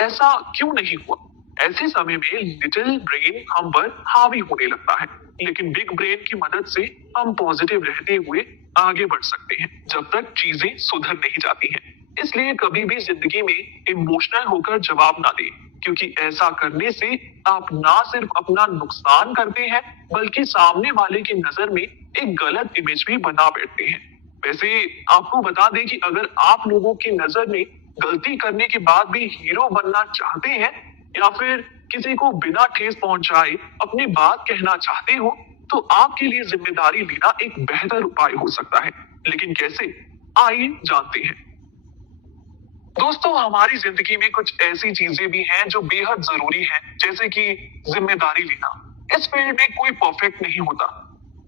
ऐसा क्यों नहीं हुआ। ऐसे समय में लिटिल ब्रेन हम पर हावी होने लगता है, लेकिन बिग ब्रेन की मदद से हम पॉजिटिव रहते हुए आगे बढ़ सकते हैं जब तक चीजें सुधर नहीं जाती हैं। इसलिए कभी भी जिंदगी में इमोशनल होकर जवाब ना दें, क्योंकि ऐसा करने से आप ना सिर्फ अपना नुकसान करते हैं, बल्कि सामने वाले की नजर में एक गलत इमेज भी बना बैठते हैं। वैसे आपको बता दें कि अगर आप लोगों की नजर में गलती करने के बाद भी हीरो बनना चाहते हैं या फिर किसी को बिना ठेस पहुंचाए अपनी बात कहना चाहते हो, तो आपके लिए जिम्मेदारी लेना एक बेहतर उपाय हो सकता है। लेकिन कैसे, आइए जानते हैं। दोस्तों, हमारी जिंदगी में कुछ ऐसी चीजें भी हैं जो बेहद जरूरी हैं, जैसे कि जिम्मेदारी लेना। इस फील्ड में कोई परफेक्ट नहीं होता।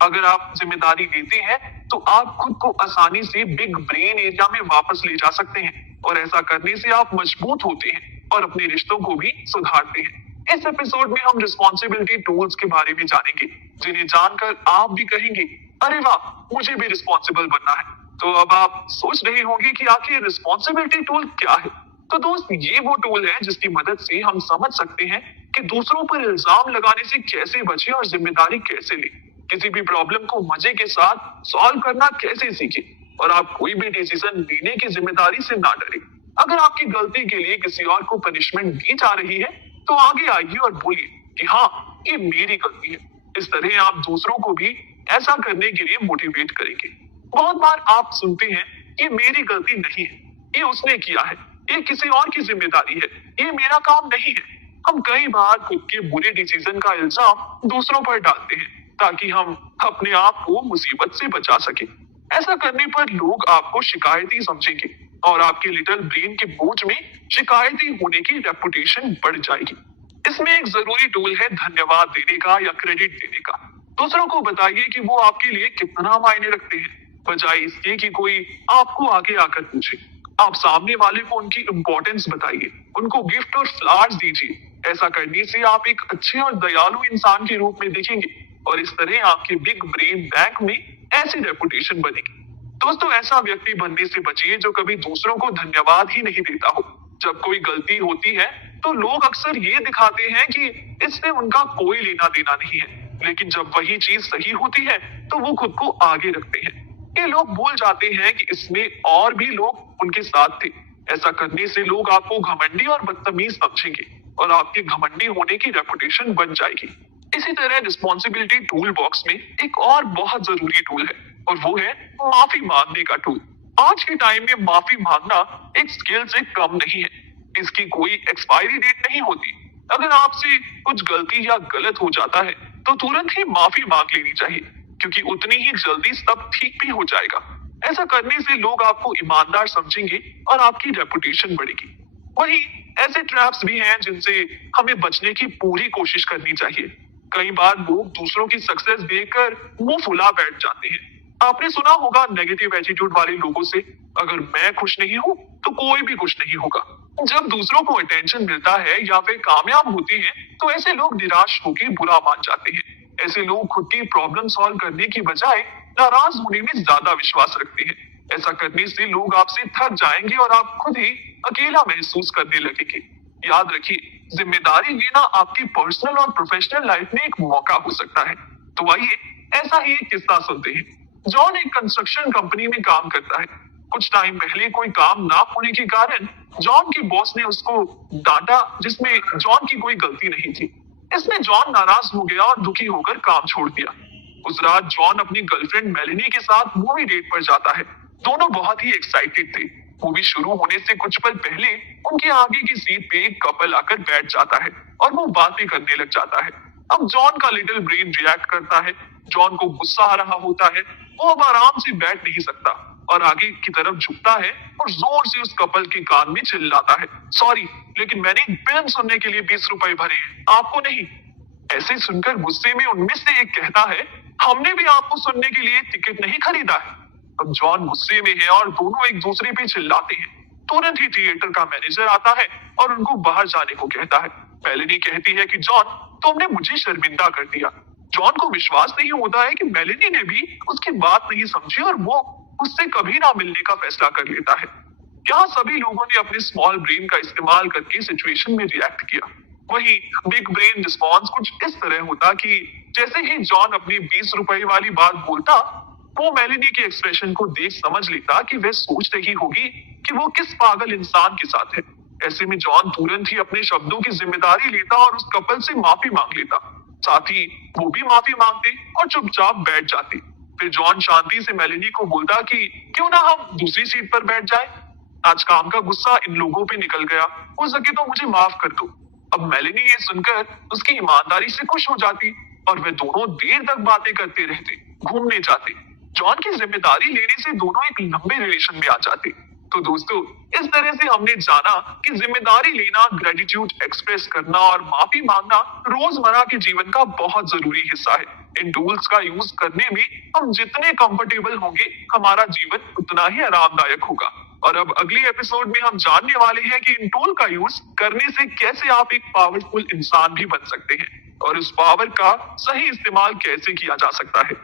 अगर आप जिम्मेदारी लेते हैं तो आप खुद को आसानी से बिग ब्रेन एरिया में वापस ले जा सकते हैं, और ऐसा करने से आप मजबूत होते हैं और अपने रिश्तों को भी सुधारते हैं। इस एपिसोड में हम रिस्पॉन्सिबिलिटी टूल्स के बारे में जानेंगे, जिन्हें जानकर आप भी कहेंगे, अरे वाह, मुझे भी रिस्पॉन्सिबल बनना है। तो अब आप सोच रहे होंगे कि आखिर रिस्पॉन्सिबिलिटी टूल क्या है। तो दोस्त, ये वो टूल है जिसकी मदद से हम समझ सकते हैं कि दूसरों पर इल्जाम लगाने से कैसे बचे और जिम्मेदारी कैसे लें, किसी भी प्रॉब्लम को मजे के साथ सॉल्व करना कैसे सीखे, और आप कोई भी डिसीजन लेने की जिम्मेदारी से ना डरे। अगर आपकी गलती के लिए किसी और को पनिशमेंट दी जा रही है तो आगे आइए और बोलिए कि हाँ, ये मेरी गलती है। इस तरह आप दूसरों को भी ऐसा करने के लिए मोटिवेट करेंगे। बहुत बार आप सुनते हैं, ये मेरी गलती नहीं है, ये उसने किया है, ये किसी और की जिम्मेदारी है, ये मेरा काम नहीं है। हम कई बार खुद के बुरे डिसीजन का इल्जाम दूसरों पर डालते हैं ताकि हम अपने आप को मुसीबत से बचा सके। ऐसा करने पर लोग आपको शिकायती समझेंगे और आपके लिटिल ब्रेन के बोझ में शिकायती होने की रेपुटेशन बढ़ जाएगी। इसमें एक जरूरी टूल है धन्यवाद देने का या क्रेडिट देने का। दूसरों को बताइए कि वो आपके लिए कितना मायने रखते हैं, बजाय इसके कि कोई आपको आगे आकर पूछे। आप सामने वाले को उनकी इम्पोर्टेंस बताइए, उनको गिफ्ट और फ्लावर्स दीजिए। ऐसा करने से आप एक अच्छे और दयालु इंसान के रूप में दिखेंगे, और इस तरह आपके बिग ब्रेन बैंक में ऐसी रेपुटेशन बनेगी। दोस्तों, ऐसा व्यक्ति बनने से बचिए जो कभी दूसरों को धन्यवाद ही नहीं देता हो। जब कोई गलती होती है तो लोग अक्सर ये दिखाते हैं कि इससे उनका कोई लेना देना नहीं है, लेकिन जब वही चीज सही होती है तो वो खुद को आगे रखते हैं। ये लोग भूल जाते हैं कि इसमें और भी लोग उनके साथ थे। ऐसा करने से लोग आपको घमंडी और बदतमीज समझेंगे, और आपके घमंडी होने की रेपुटेशन बन जाएगी। इसी तरह रिस्पॉन्सिबिलिटी टूल बॉक्स में एक और बहुत जरूरी टूल है, और वो है माफी मांगने का टूल। आज के टाइम में माफी मांगना एक स्किल से कम नहीं है। इसकी कोई एक्सपायरी डेट नहीं होती। अगर आपसे कुछ गलती या गलत हो जाता है तो तुरंत ही माफी मांग लेनी चाहिए, क्योंकि उतनी ही जल्दी सब ठीक भी हो जाएगा। ऐसा करने से लोग आपको ईमानदार समझेंगे और आपकी रेपुटेशन बढ़ेगी। वहीं ऐसे ट्रैप्स भी हैं जिनसे हमें बचने की पूरी कोशिश करनी चाहिए। कई बार लोग दूसरों की सक्सेस देखकर मुंह फुला बैठ जाते हैं। आपने सुना होगा नेगेटिव एटीट्यूड वाले लोगों से, अगर मैं खुश नहीं हूँ तो कोई भी खुश नहीं होगा। जब दूसरों को अटेंशन मिलता है या फिर कामयाब होते हैं तो ऐसे लोग निराश होकर बुरा मान जाते हैं। ऐसे लोग खुद की प्रॉब्लम सॉल्व करने की बजाय नाराज होने में ज्यादा विश्वास रखते हैं। ऐसा करने से लोग आपसे थक जाएंगे और आप खुद ही अकेला महसूस करने लगेंगे। याद रखिए, जिम्मेदारी लेना आपकी पर्सनल और प्रोफेशनल लाइफ में एक मौका हो सकता है। तो आइए ऐसा ही एक किस्सा सुनते हैं। जॉन एक कंस्ट्रक्शन कंपनी में काम करता है। कुछ टाइम पहले कोई काम ना होने के कारण जॉन के बॉस ने उसको डांटा, जिसमें जॉन की कोई गलती नहीं थी। इसमें जॉन नाराज हो गया और दुखी होकर काम छोड़ दिया। उस रात जॉन अपनी गर्लफ्रेंड मेलेनी के साथ मूवी डेट पर जाता है। दोनों बहुत ही एक्साइटेड थे। मूवी शुरू होने से कुछ पल पहले उनके आगे की सीट पे एक कपल आकर बैठ जाता है और वो बातें करने लग जाता है। अब जॉन का लिटिल ब्रेन रिएक्ट करता है। जॉन को गुस्सा आ रहा होता है। वो अब आराम से बैठ नहीं सकता और आगे की तरफ झुकता है और जोर से उस कपल के कान में चिल्लाता है, सॉरी, लेकिन मैंने फिल्म सुनने के लिए 20 रुपए भरे हैं, आपको नहीं। ऐसे सुनकर गुस्से में उनमें से एक कहता है, हमने भी आपको सुनने के लिए टिकट नहीं खरीदा है। अब जॉन गुस्से में है और दोनों एक दूसरे पे चिल्लाते हैं। तुरंत ही थिएटर का मैनेजर आता है और उनको बाहर जाने को कहता है। मेलेनी कहती है कि जॉन, तुमने मुझे शर्मिंदा कर दिया। जॉन को विश्वास नहीं होता है कि मेलेनी ने भी उसकी बात नहीं समझी और वो उससे कभी ना मिलने का फैसला कर लेता है। यहाँ सभी लोगों ने अपने स्मॉल ब्रेन का इस्तेमाल करके सिचुएशन में रिएक्ट किया। वहीं बिग ब्रेन रिस्पॉन्स कुछ इस तरह होता कि जैसे ही जॉन अपनी 20 रुपए वाली बात बोलता, वो मेलेनी के एक्सप्रेशन को देख समझ लेता कि वह सोच रही होगी कि वो किस पागल इंसान के साथ है। ऐसे में जॉन तुरंत ही अपने शब्दों की जिम्मेदारी लेता और उस कपल से माफी मांग लेता। साथ ही वो भी माफी मांगते और चुपचाप बैठ जाते। फिर जॉन शांति से मेलेनी को बोलता कि क्यों ना हम दूसरी सीट पर बैठ जाए। आज काम का गुस्सा इन लोगों पे निकल गया, हो सके तो मुझे माफ कर दो। अब मेलेनी ये सुनकर उसकी ईमानदारी से खुश हो जाती और वे दोनों देर तक बातें करते रहते, घूमने जाते। जॉन की जिम्मेदारी लेने से दोनों एक लंबे रिलेशन में आ जाते। तो दोस्तों, इस तरह से हमने जाना कि जिम्मेदारी लेना, ग्रेटिट्यूड एक्सप्रेस करना और माफी मांगना रोजमर्रा के जीवन का बहुत जरूरी हिस्सा है। इन टूल्स का यूज करने में हम जितने कंफर्टेबल होंगे, हमारा जीवन उतना ही आरामदायक होगा। और अब अगले एपिसोड में हम जानने वाले हैं कि इन टूल का यूज करने से कैसे आप एक पावरफुल इंसान भी बन सकते हैं और उस पावर का सही इस्तेमाल कैसे किया जा सकता है।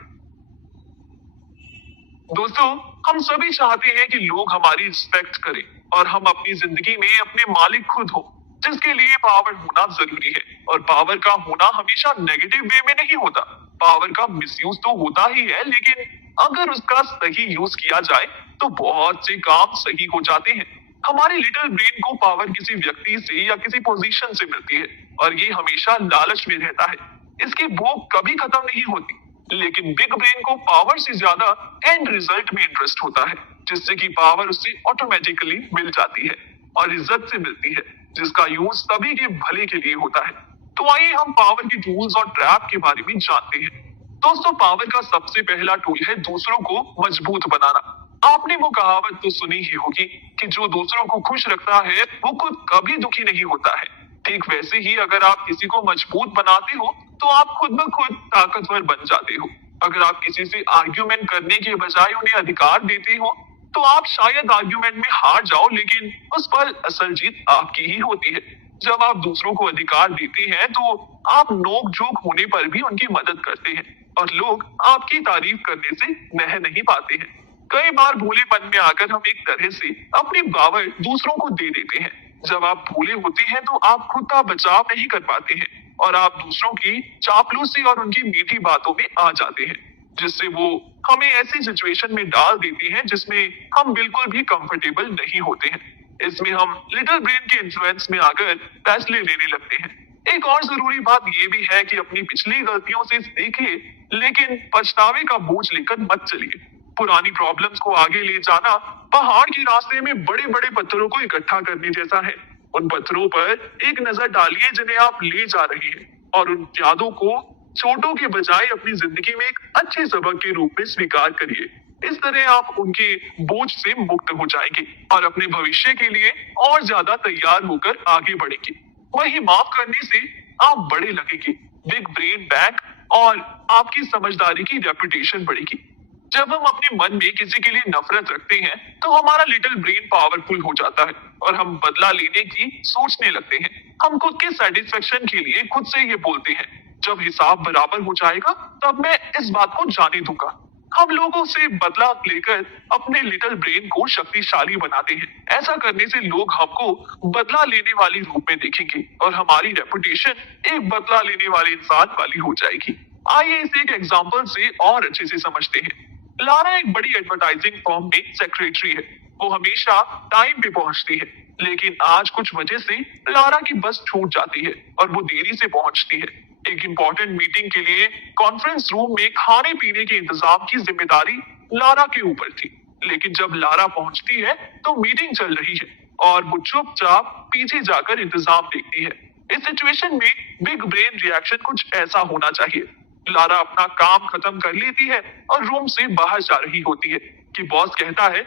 दोस्तों, हम सभी चाहते हैं कि लोग हमारी रिस्पेक्ट करें और हम अपनी जिंदगी में अपने मालिक खुद हो, जिसके लिए पावर होना जरूरी है। और पावर का होना हमेशा नेगेटिव वे में नहीं होता। पावर का मिसयूज तो होता ही है, लेकिन अगर उसका सही यूज किया जाए तो बहुत से काम सही हो जाते हैं। हमारे लिटिल ब्रेन को पावर किसी व्यक्ति से या किसी पोजीशन से मिलती है और ये हमेशा लालच में रहता है। इसकी भूख कभी खत्म नहीं होती। लेकिन बिग ब्रेन को पावर से ज्यादा एंड रिजल्ट में इंटरेस्ट होता है, जिससे कि पावर उसे ऑटोमेटिकली मिल जाती है और इज्जत से मिलती है, जिसका यूज सभी के भले के लिए होता है। तो आइए हम पावर के टूल्स और ट्रैप के बारे में जानते हैं। दोस्तों, पावर का सबसे पहला टूल है दूसरों को मजबूत बनाना। आपने वो कहावत तो सुनी ही होगी कि जो दूसरों को खुश रखता है वो खुद कभी दुखी नहीं होता है। ठीक वैसे ही अगर आप किसी को मजबूत बनाते हो तो आप खुद ब खुद ताकतवर बन जाते हो। अगर आप किसी से आर्ग्यूमेंट करने के बजाय उन्हें अधिकार देते हो तो आप शायद आर्ग्यूमेंट में हार जाओ, लेकिन उस पर असल जीत आपकी ही होती है। जब आप दूसरों को अधिकार देते हैं तो आप नोक झोंक होने पर भी उनकी मदद करते हैं और लोग आपकी तारीफ करने से रह नहीं पाते हैं। कई बार भोलेपन में आकर हम एक तरह से अपनी पावर दूसरों को दे देते हैं। जब आप भोले होते हैं तो आप खुद का बचाव नहीं कर पाते हैं और आप दूसरों की चापलूसी और उनकी मीठी बातों में आ जाते हैं, जिससे वो हमें ऐसी सिचुएशन में डाल देती हैं जिसमें हम बिल्कुल भी कंफर्टेबल नहीं होते हैं। इसमें हम लिटिल ब्रेन के इन्फ्लुएंस में आकर फैसले लेने लगते हैं। एक और जरूरी बात ये भी है कि अपनी पिछली गलतियों से सीखिए, लेकिन पछतावे का बोझ लेकर मत चलिए। पुरानी प्रॉब्लम्स को आगे ले जाना पहाड़ के रास्ते में बड़े बड़े पत्थरों को इकट्ठा करने जैसा है। उन पत्थरों पर एक नजर डालिए जिन्हें आप ले जा रहे हैं और उन यादों को चोटों के बजाय अपनी जिंदगी में एक अच्छे सबक के रूप में स्वीकार करिए। इस तरह आप उनके बोझ से मुक्त हो जाएंगे और अपने भविष्य के लिए और ज्यादा तैयार होकर आगे बढ़ेंगे। वही माफ करने से आप बड़े लगेंगे, बिग ब्रेन बैंक और आपकी समझदारी की रेपुटेशन बढ़ेगी। जब हम अपने मन में किसी के लिए नफरत रखते हैं तो हमारा लिटिल ब्रेन पावरफुल हो जाता है और हम बदला लेने की सोचने लगते हैं। हम खुद के सेटिस्फेक्शन के लिए खुद से ये बोलते हैं, जब हिसाब बराबर हो जाएगा तब मैं इस बात को जाने दूंगा। हम लोगों से बदला लेकर अपने लिटिल ब्रेन को शक्तिशाली बनाते हैं। ऐसा करने से लोग हमको बदला लेने वाली रूप में देखेंगे और हमारी रेपुटेशन एक बदला लेने वाले इंसान वाली हो जाएगी। आइए इसे एक एग्जाम्पल से और अच्छे से समझते हैं। लारा एक बड़ी एडवर्टाइजिंग फर्म में सेक्रेटरी है। वो हमेशा टाइम पे पहुंचती है, लेकिन आज कुछ वजह से लारा की बस छूट जाती है और वो देरी से पहुंचती है। एक इम्पोर्टेंट मीटिंग के लिए कॉन्फ्रेंस रूम में खाने पीने के इंतजाम की जिम्मेदारी लारा के ऊपर थी, लेकिन जब लारा पहुंचती है तो मीटिंग चल रही है और वो चुपचाप पीछे जाकर इंतजाम देखती है। इस सिचुएशन में बिग ब्रेन रिएक्शन कुछ ऐसा होना चाहिए। लारा अपना काम खत्म कर लेती है और रूम से बाहर जा रही होती है कि बॉस कहता है,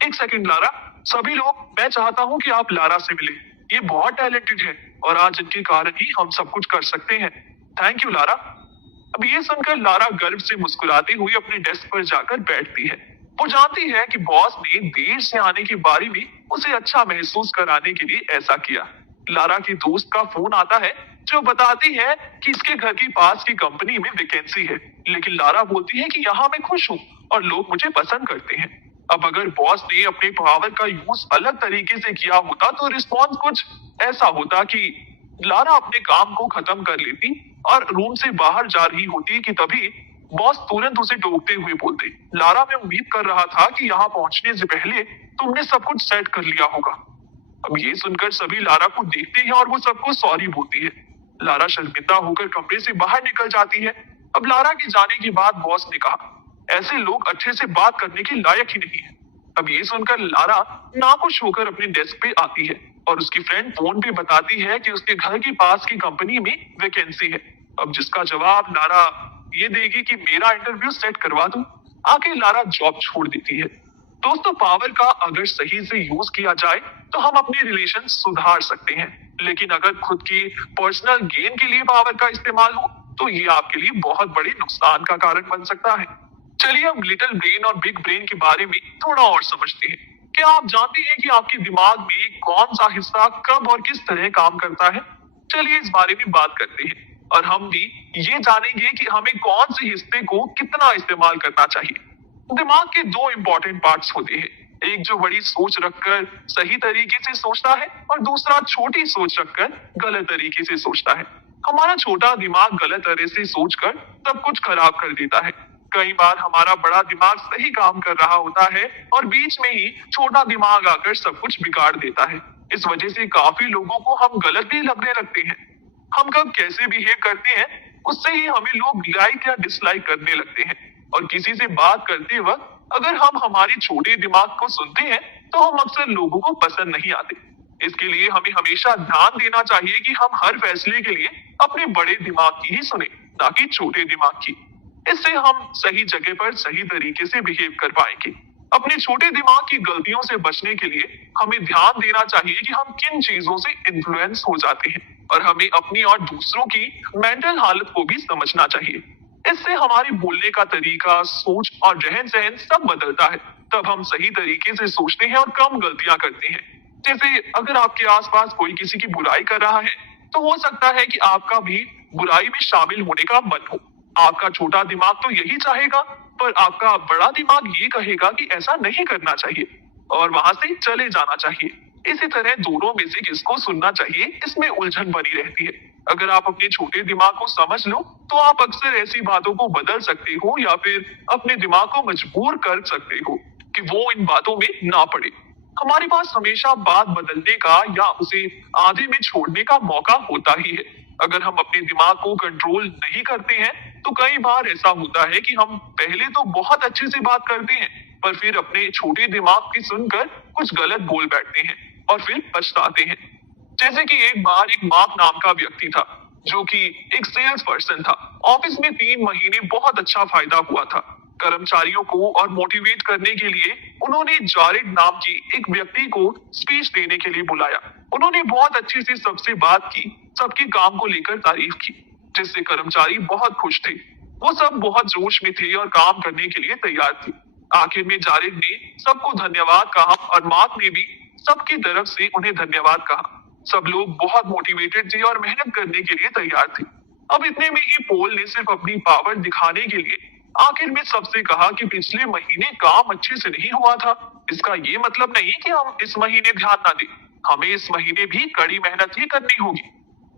एक सेकंड लारा, सभी लोग, मैं चाहता हूँ कि आप लारा से मिले। ये बहुत टैलेंटेड है और आज इनके कारण ही हम सब कुछ कर सकते हैं। Thank you Lara. अब ये सुनकर लारा गर्व से मुस्कुराती हुई अपने डेस्क पर जाकर बैठती है। वो जानती है कि बॉस ने देर से आने की बारी में उसे अच्छा महसूस कराने के लिए ऐसा किया। लारा की दोस्त का फोन आता है जो बताती है कि इसके घर के पास की कंपनी में वैकेंसी है, लेकिन लारा बोलती है कि यहाँ मैं खुश हूँ और लोग मुझे पसंद करते हैं। अब अगर बॉस ने अपने पावर का यूज अलग तरीके से किया होता तो रिस्पॉन्स कुछ ऐसा होता कि लारा अपने काम को खत्म कर लेती और रूम से बाहर जा रही होती कि तभी बॉस तुरंत उसे टोकते हुए बोलते, लारा, मैं उम्मीद कर रहा था कि यहाँ पहुंचने से पहले तुमने सब कुछ सेट कर लिया होगा। अब ये सुनकर सभी लारा को देखते हैं और वो सबको सॉरी बोलती है। लारा शर्मिंदा होकर कमरे से बाहर निकल जाती है। अब लारा के जाने के बाद बॉस ने कहा, ऐसे लोग अच्छे से बात करने के लायक ही नहीं है। अब ये सुनकर लारा नाखुश होकर अपने डेस्क पे आती है और उसकी फ्रेंड फोन पे बताती है कि उसके घर के पास की कंपनी में वैकेंसी है। अब जिसका जवाब लारा ये देगी कि मेरा इंटरव्यू सेट करवा दूं। आके लारा जॉब छोड़ देती है। दोस्तों, पावर का अगर सही से यूज किया जाए तो हम अपने रिलेशन सुधार सकते हैं, लेकिन अगर खुद की पर्सनल गेन के लिए पावर का इस्तेमाल हो तो ये आपके लिए बहुत बड़े नुकसान का कारण बन सकता है। चलिए हम लिटिल ब्रेन और बिग ब्रेन के बारे में थोड़ा और समझते हैं। क्या आप जानते हैं कि आपके दिमाग में कौन सा हिस्सा कब और किस तरह काम करता है? चलिए इस बारे में बात करते हैं और हम भी ये जानेंगे कि हमें कौन से हिस्से को कितना इस्तेमाल करना चाहिए। दिमाग के दो इम्पोर्टेंट पार्ट्स होते हैं, एक जो बड़ी सोच रखकर सही तरीके से सोचता है और दूसरा छोटी सोच रखकर गलत तरीके से सोचता है। हमारा छोटा दिमाग गलत तरह से सोचकर सब कुछ खराब कर देता है। कई बार हमारा बड़ा दिमाग सही काम कर रहा होता है और बीच में ही छोटा दिमाग आकर सब कुछ बिगाड़ देता है। इस वजह से काफी लोगों को हम गलत भी लगने लगते हैं। हम कब कैसे बिहेव करते हैं उससे ही हमें लोग लाइक या डिसलाइक करने लगते हैं। और किसी से बात करते वक्त अगर हम हमारे छोटे दिमाग को सुनते हैं तो हम अक्सर लोगों को पसंद नहीं आते। इसके लिए हमें हमेशा ध्यान देना चाहिए कि हम हर फैसले के लिए अपने बड़े दिमाग की ही सुने, ना कि छोटे दिमाग की। इससे हम सही जगह पर सही तरीके से बिहेव कर पाएंगे। अपने छोटे दिमाग की गलतियों से बचने के लिए हमें ध्यान देना चाहिए कि हम किन चीजों से इन्फ्लुएंस हो जाते हैं और हमें अपनी और दूसरों की मेंटल हालत को भी समझना चाहिए। इससे हमारे बोलने का तरीका, सोच और रहन सहन सब बदलता है। तब हम सही तरीके से सोचते हैं और कम गलतियां करते हैं। जैसे अगर आपके आसपास कोई किसी की बुराई कर रहा है तो हो सकता है कि आपका भी बुराई में शामिल होने का मन हो। आपका छोटा दिमाग तो यही चाहेगा, पर आपका बड़ा दिमाग ये कहेगा कि ऐसा नहीं करना चाहिए और वहां से चले जाना चाहिए। इसी तरह दोनों में से किसको सुनना चाहिए, इसमें उलझन बनी रहती है। अगर आप अपने छोटे दिमाग को समझ लो तो आप अक्सर ऐसी बातों को बदल सकते हो या फिर अपने दिमाग को मजबूर कर सकते हो कि वो इन बातों में ना पड़े। हमारे पास हमेशा बात बदलने का या उसे आधे में छोड़ने का मौका होता ही है। अगर हम अपने दिमाग को कंट्रोल नहीं करते हैं तो कई बार ऐसा होता है कि हम पहले तो बहुत अच्छे से बात करते हैं, पर फिर अपने छोटे दिमाग की सुनकर कुछ गलत बोल बैठते हैं और फिर पछताते हैं। जैसे कि एक बार एक मार्क नाम का व्यक्ति था जो कि एक सेल्स पर्सन था। ऑफिस में 3 महीने बहुत अच्छा फायदा हुआ था। कर्मचारियों को और मोटिवेट करने के लिए उन्होंने जारेड नाम की एक व्यक्ति को स्पीच देने के लिए बुलाया। उन्होंने बहुत अच्छे से सबसे बात की, सबके काम को लेकर तारीफ की, जिससे कर्मचारी बहुत खुश थे। वो सब बहुत जोश में थे और काम करने के लिए तैयार थे। आखिर में जारेद ने सबको धन्यवाद कहा और मार्क ने भी सबकी तरफ से उन्हें धन्यवाद कहा। सब लोग बहुत मोटिवेटेड थे और मेहनत करने के लिए तैयार थे। अब इतने में ही पॉल ने सिर्फ अपनी पावर दिखाने के लिए आखिर में सबसे कहा कि पिछले महीने काम अच्छे से नहीं हुआ था। इसका ये मतलब नहीं कि हम इस महीने ध्यान ना दें, हमें इस महीने भी कड़ी मेहनत ही करनी होगी।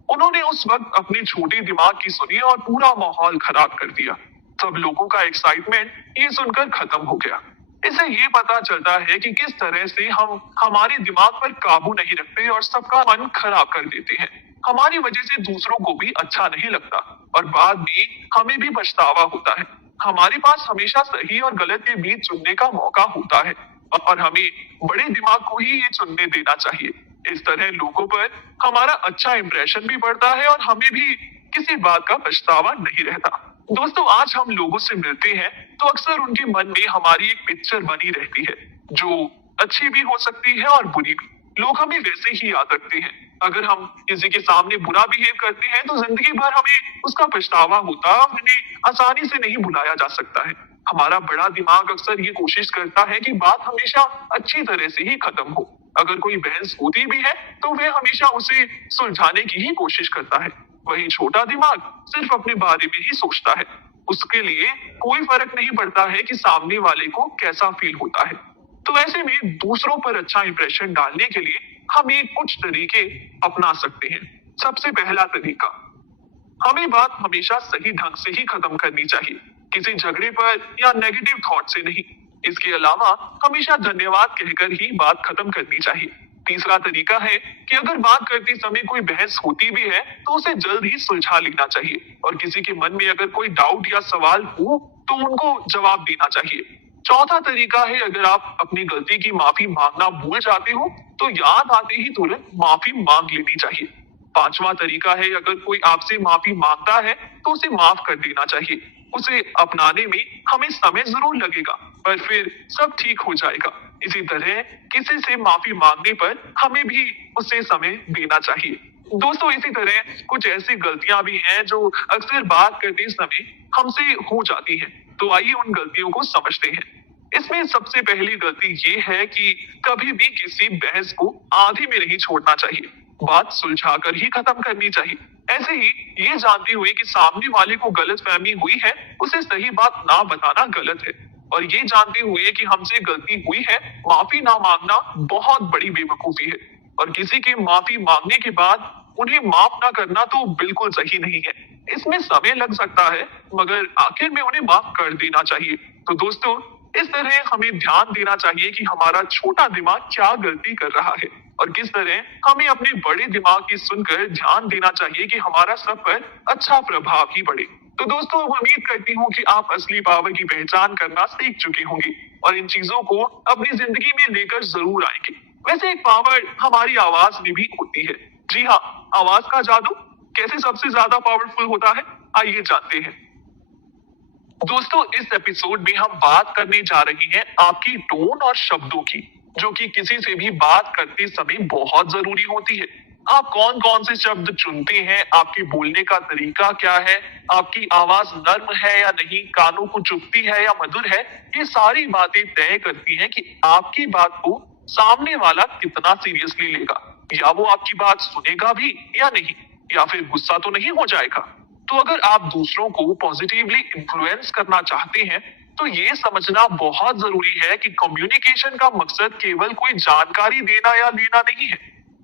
उन्होंने उस वक्त अपने छोटे दिमाग की सुनी और पूरा माहौल खराब कर दिया। सब लोगों का एक्साइटमेंट ये सुनकर खत्म हो गया। इससे ये पता चलता है कि किस तरह से हम हमारे दिमाग पर काबू नहीं रखते और सबका मन खराब कर देते हैं। हमारी वजह से दूसरों को भी अच्छा नहीं लगता और बाद में हमें भी पछतावा होता है। हमारे पास हमेशा सही और गलत के बीच चुनने का मौका होता है और हमें बड़े दिमाग को ही ये चुनने देना चाहिए। इस तरह लोगों पर हमारा अच्छा इंप्रेशन भी बढ़ता है और हमें भी किसी बात का पछतावा नहीं रहता। दोस्तों, आज हम लोगों से मिलते हैं तो अक्सर उनके मन में हमारी एक पिक्चर बनी रहती है जो अच्छी भी हो सकती है और बुरी भी। लोग हमें वैसे ही याद रखते हैं। अगर हम किसी के सामने बुरा बिहेव करते हैं तो जिंदगी भर हमें उसका पछतावा होता है और उन्हें आसानी से नहीं भुलाया जा सकता है। हमारा बड़ा दिमाग अक्सर ये कोशिश करता है कि बात हमेशा अच्छी तरह से ही खत्म हो। अगर कोई बहस होती भी है तो वह हमेशा उसे सुलझाने की ही कोशिश करता है। वही छोटा दिमाग सिर्फ अपने बारे में ही सोचता है। उसके लिए कोई फर्क नहीं पड़ता है कि सामने वाले को कैसा फील होता है। तो ऐसे में दूसरों पर अच्छा इंप्रेशन डालने के लिए हम ये कुछ तरीके अपना सकते हैं। सबसे पहला तरीका, हमें बात हमेशा सही ढंग से ही खत्म करनी चाहिए, किसी झगड़े पर या नेगेटिव थॉट से नहीं। इसके अलावा हमेशा धन्यवाद कहकर ही बात खत्म करनी चाहिए। तीसरा तरीका है कि अगर बात करते समय कोई बहस होती भी है तो उसे जल्द ही सुलझा लेना चाहिए और किसी के मन में अगर कोई डाउट या सवाल हो तो उनको जवाब देना चाहिए। चौथा तरीका है, अगर आप अपनी गलती की माफी मांगना भूल जाते हो तो याद आते ही तुरंत माफी मांग लेनी चाहिए। पांचवा तरीका है, अगर कोई आपसे माफी मांगता है तो उसे माफ कर देना चाहिए। उसे अपनाने में हमें समय जरूर लगेगा पर फिर सब ठीक हो जाएगा। इसी तरह किसी से माफी मांगने पर हमें भी उसे समय देना चाहिए। दोस्तों इसी तरह कुछ ऐसी गलतियां भी हैं जो अक्सर बात करते समय हमसे हो जाती हैं। तो आइए उन गलतियों को समझते हैं। इसमें सबसे पहली गलती ये है कि कभी भी किसी बहस को आधे में नहीं छोड़ना चाहिए। बात सुलझाकर ही खत्म करनी चाहिए। ऐसे ही ये जानते हुए कि सामने वाले को गलतफहमी हुई है, उसे सही बात ना बताना गलत है। और ये जानते हुए कि हमसे गलती हुई है, माफी ना मांगना बहुत बड़ी बेवकूफी है। और किसी के माफी मांगने के बाद उन्हें माफ ना करना तो बिल्कुल सही नहीं है। इसमें समय लग सकता है, मगर आखिर में उन्हें माफ कर देना चाहिए। तो दोस्तों, इस तरह हमें ध्यान देना चाहिए कि हमारा छोटा दिमाग क्या गलती कर रहा है और किस तरह हमें अपने बड़े दिमाग की सुनकर ध्यान देना चाहिए कि हमारा सब पर अच्छा प्रभाव ही पड़े। तो दोस्तों, उम्मीद करती हूँ कि आप असली पावर की पहचान करना सीख चुके होंगे और इन चीजों को अपनी जिंदगी में लेकर जरूर आएंगे। वैसे एक पावर हमारी आवाज में भी होती है। जी हाँ, आवाज का जादू कैसे सबसे ज्यादा पावरफुल होता है, आइए जानते हैं। दोस्तों, इस एपिसोड में हम बात करने जा रहे हैं आपकी टोन और शब्दों की, जो कि किसी से भी बात करते समय बहुत जरूरी होती है। आप कौन कौन से शब्द चुनते हैं, आपके बोलने का तरीका क्या है, आपकी आवाज नर्म है या नहीं, कानों को चुभती है या मधुर है, ये सारी बातें तय करती हैं कि आपकी बात को सामने वाला कितना सीरियसली लेगा, या वो आपकी बात सुनेगा भी या नहीं, या फिर गुस्सा तो नहीं हो जाएगा। तो अगर आप दूसरों को पॉजिटिवली इन्फ्लुएंस करना चाहते हैं, तो ये समझना बहुत जरूरी है कि कम्युनिकेशन का मकसद केवल कोई जानकारी देना या लेना नहीं है।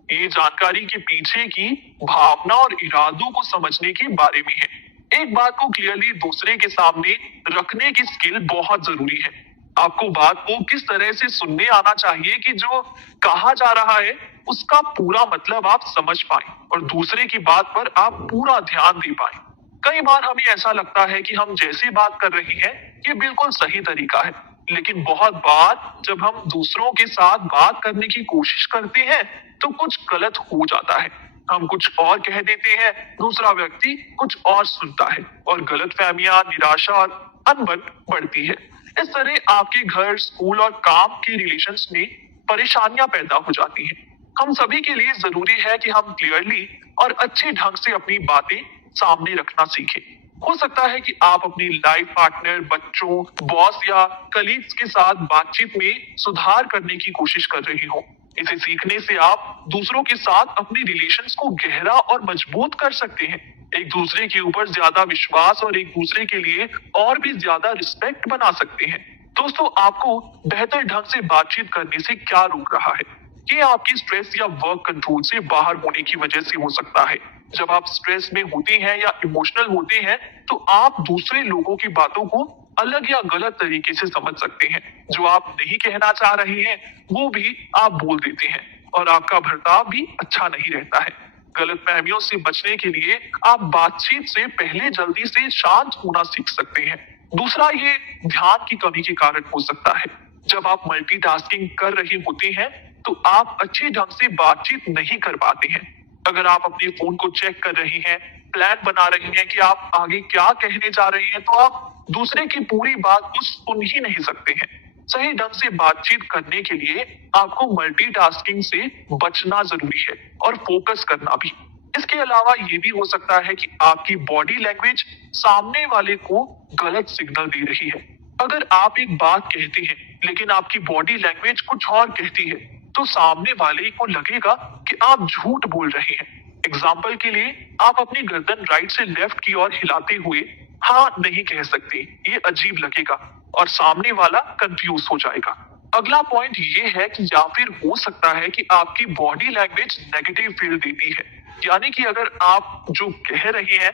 ये जानकारी के पीछे की भावना और इरादों को समझने के बारे में है। एक बात को क्लियरली दूसरे के सामने रखने की स्किल बहुत जरूरी है। आपको बात को किस तरह से सुनने आना चाहिए कि जो कहा जा रहा है उसका पूरा मतलब आप समझ पाए और दूसरे की बात पर आप पूरा ध्यान दे पाए। कई बार हमें ऐसा लगता है कि हम जैसे बात कर रहे हैं ये बिल्कुल सही तरीका है, लेकिन बहुत बार जब हम दूसरों के साथ बात करने की कोशिश करते हैं तो कुछ गलत हो जाता है। हम कुछ और कह देते हैं, दूसरा व्यक्ति कुछ और सुनता है और गलतफहमियां, निराशा और अनबन बढ़ती है। इस तरह आपके घर, स्कूल और काम के रिलेशंस में परेशानियां पैदा हो जाती हैं। हम सभी के लिए जरूरी है कि हम क्लियरली और अच्छे ढंग से अपनी बातें सामने रखना सीखें। हो सकता है कि आप अपनी लाइफ पार्टनर, बच्चों, बॉस या कलीग्स के साथ बातचीत में सुधार करने की कोशिश कर रहे हो। इसे सीखने से आप दूसरों के साथ अपने रिलेशंस को गहरा और मजबूत कर सकते हैं। एक दूसरे के ऊपर ज्यादा विश्वास और एक दूसरे के लिए और भी ज्यादा रिस्पेक्ट बना सकते हैं। दोस्तों, आपको बेहतर ढंग से बातचीत करने से क्या रोक रहा है? ये आपकी स्ट्रेस या वर्क कंट्रोल से बाहर होने की वजह से हो सकता है। जब आप स्ट्रेस में होते हैं या इमोशनल होते हैं, तो आप दूसरे लोगों की बातों को अलग या गलत तरीके से समझ सकते हैं। जो आप नहीं कहना चाह रहे हैं, वो भी आप बोल देते हैं और आपका बर्ताव भी अच्छा नहीं रहता है। गलतफहमियों से बचने के लिए आप बातचीत से पहले जल्दी से शांत होना सीख सकते हैं। दूसरा, ये ध्यान की कमी के कारण हो सकता है। जब आप मल्टीटास्किंग कर रहे होते हैं, तो आप अच्छे ढंग से बातचीत नहीं कर पाते हैं। अगर आप अपने फोन को चेक कर रहे हैं, प्लान बना रहे हैं कि आप आगे क्या कहने जा रहे हैं, तो आप दूसरे की पूरी बात को सुन ही नहीं सकते हैं। सही ढंग से बातचीत करने के लिए आपको मल्टीटास्किंग से बचना जरूरी है और फोकस करना भी। इसके अलावा ये भी हो सकता है कि आपकी बॉडी लैंग्वेज सामने वाले को गलत सिग्नल दे रही है। अगर आप एक बात कहते हैं लेकिन आपकी बॉडी लैंग्वेज कुछ और कहती है, तो सामने वाले को लगेगा कि आप झूठ बोल रहे हैं। एग्जाम्पल के लिए, आप अपनी गर्दन राइट से लेफ्ट की ओर हिलाते हुए हाँ नहीं कह सकते, ये अजीब लगेगा और सामने वाला कंफ्यूज हो जाएगा। अगला पॉइंट ये है कि या फिर हो सकता है कि आपकी बॉडी लैंग्वेज नेगेटिव फील देती है, यानी कि अगर आप जो कह रहे हैं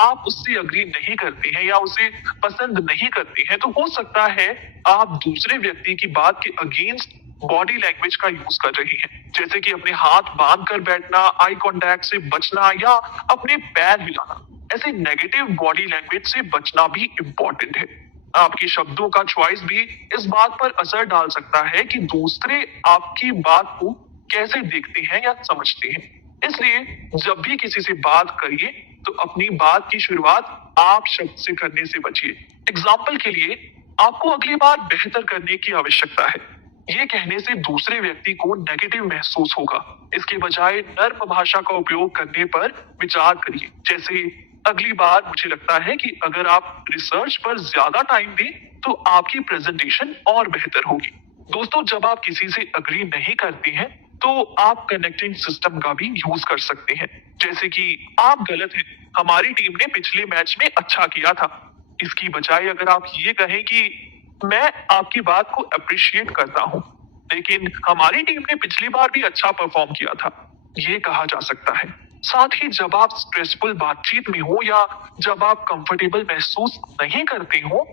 आप उससे अग्री नहीं करते हैं या उसे पसंद नहीं करते हैं, तो हो सकता है आप दूसरे व्यक्ति की बात के अगेंस्ट बॉडी लैंग्वेज का यूज कर रहे हैं, जैसे कि अपने हाथ बांध कर बैठना, आई कांटेक्ट से बचना या अपने पैर हिलाना। ऐसे नेगेटिव बॉडी लैंग्वेज से बचना भी इम्पोर्टेंट है। आपके शब्दों का चॉइस भी इस बात पर असर डाल सकता है कि दूसरे आपकी बात को कैसे देखते हैं या समझते हैं। इसलिए जब भी किसी से बात करिए, तो अपनी बात की शुरुआत आप शब्द से करने से बचिए। एग्जाम्पल के लिए, आपको अगली बार बेहतर करने की आवश्यकता है। ये कहने से दूसरे व्यक्ति को नेगेटिव महसूस होगा। इसके बजाय नर्म भाषा का उपयोग करने पर विचार करिए। जैसे, अगली बार मुझे लगता है कि अगर आप रिसर्च पर ज्यादा टाइम दें तो आपकी प्रेजेंटेशन और बेहतर होगी। दोस्तों, जब आप किसी से अग्री नहीं करते हैं तो आप कनेक्टिंग सिस्टम का भी यूज कर सकते हैं। जैसे कि, आप गलत हैं, हमारी टीम ने पिछले मैच में अच्छा किया था। इसकी बजाय अगर आप ये कहें कि मैं आपकी बात को अप्रिशिएट करता हूँ, लेकिन हमारी टीम ने पिछली बार भी अच्छा परफॉर्म किया था, ये कहा जा सकता है। साथ ही जब आप स्ट्रेसफुल बातचीत में हो या जब आप कंफर्टेबल महसूस नहीं करते हो,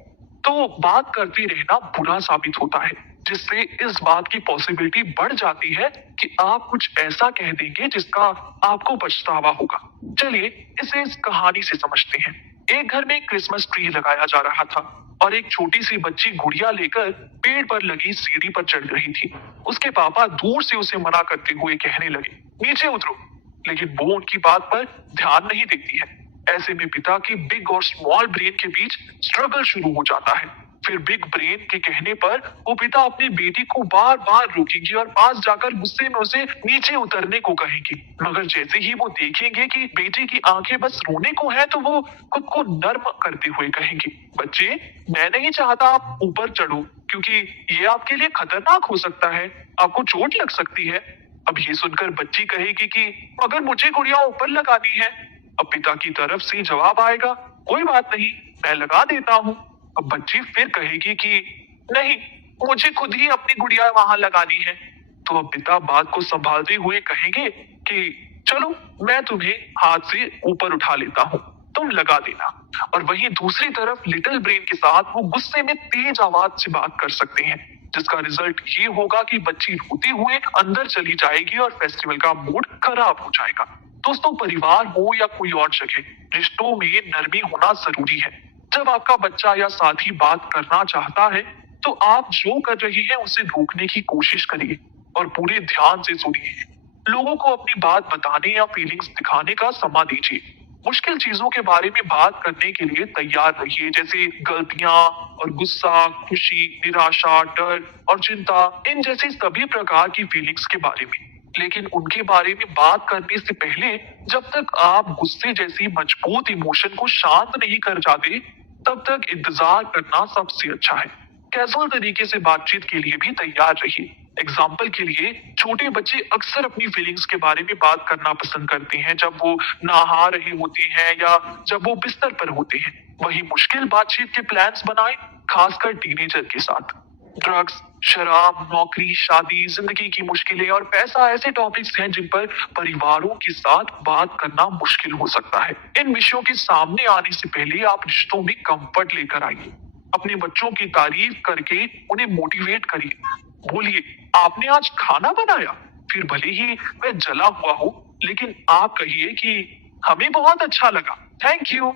तो बात करते रहना बुरा साबित होता है, जिससे इस बात की पॉसिबिलिटी बढ़ जाती है कि आप कुछ ऐसा कह देंगे जिसका आपको पछतावा होगा। चलिए इसे इस कहानी से समझते हैं। एक घर में क्रिसमस ट्री लगाया जा रहा था और एक छोटी सी बच्ची गुड़िया लेकर पेड़ पर लगी सीढ़ी पर चढ़ रही थी। उसके पापा दूर से उसे मना करते हुए कहने लगे, नीचे उतरो, लेकिन वो उनकी बात पर ध्यान नहीं देती है। ऐसे में पिता की बिग और स्मॉल ब्रेन के बीच स्ट्रगल शुरू हो जाता है। फिर बिग ब्रेन के कहने पर वो पिता अपनी बेटी को बार बार रोकेंगे और पास जाकर गुस्से में उसे नीचे उतरने को कहेंगे। मगर जैसे ही वो देखेंगे कि बेटी की आंखें बस रोने को है, तो वो खुद को नर्म करते हुए कहेंगे, बच्चे, मैं नहीं चाहता आप ऊपर चढ़ो, क्योंकि ये आपके लिए खतरनाक हो सकता है, आपको चोट लग सकती है। अब ये सुनकर बच्ची कहेगी कि अगर मुझे गुड़िया ऊपर लगानी है। अब पिता की तरफ से जवाब आएगा, कोई बात नहीं, मैं लगा देता हूँ। अब बच्ची फिर कहेगी कि नहीं, मुझे खुद ही अपनी गुड़िया वहां लगानी है। तो अब पिता बात को संभालते हुए कहेंगे कि चलो, मैं तुम्हें हाथ से ऊपर उठा लेता हूँ, तुम लगा देना। और वहीं दूसरी तरफ लिटिल ब्रेन के साथ वो गुस्से में तेज आवाज से बात कर सकते हैं, जिसका रिजल्ट ये होगा कि बच्ची रोते हुए अंदर चली जाएगी और फेस्टिवल का मूड खराब हो जाएगा। दोस्तों, परिवार हो या कोई और जगह, रिश्तों में नरमी होना जरूरी है। जब आपका बच्चा या साथी बात करना चाहता है, तो आप जो कर रही हैं उसे रोकने की कोशिश करिए और पूरे ध्यान से सुनिए। लोगों को अपनी बात बताने या फीलिंग्स दिखाने का समय दीजिए। मुश्किल चीजों के बारे में बात करने के लिए तैयार रहिए, जैसे गलतियां और गुस्सा, खुशी, निराशा, डर और चिंता, इन जैसी सभी प्रकार की फीलिंग्स के बारे में। लेकिन उनके बारे में बात करने से पहले, जब तक आप गुस्से जैसी मजबूत इमोशन को शांत नहीं कर जाते, तब तक इंतजार करना सबसे अच्छा है। कैजुअल तरीके से बातचीत के लिए भी तैयार रहिए। एग्जाम्पल के लिए, छोटे बच्चे अक्सर अपनी फीलिंग्स के बारे में बात करना पसंद करते हैं जब वो नहा रहे होते हैं या जब वो बिस्तर पर होते हैं। वही मुश्किल बातचीत के प्लान्स बनाएं, खासकर टीनेजर के साथ। ड्रग्स, शराब, नौकरी, शादी, जिंदगी की मुश्किलें और पैसा ऐसे टॉपिक्स हैं जिन पर परिवारों के साथ बात करना मुश्किल हो सकता है। इन विषयों के सामने आने से पहले आप रिश्तों में कंफर्ट लेकर आइए। अपने बच्चों की तारीफ करके उन्हें मोटिवेट करिए। बोलिए, आपने आज खाना बनाया, फिर भले ही वह जला हुआ हो, लेकिन आप कहिए कि हमें बहुत अच्छा लगा, थैंक यू।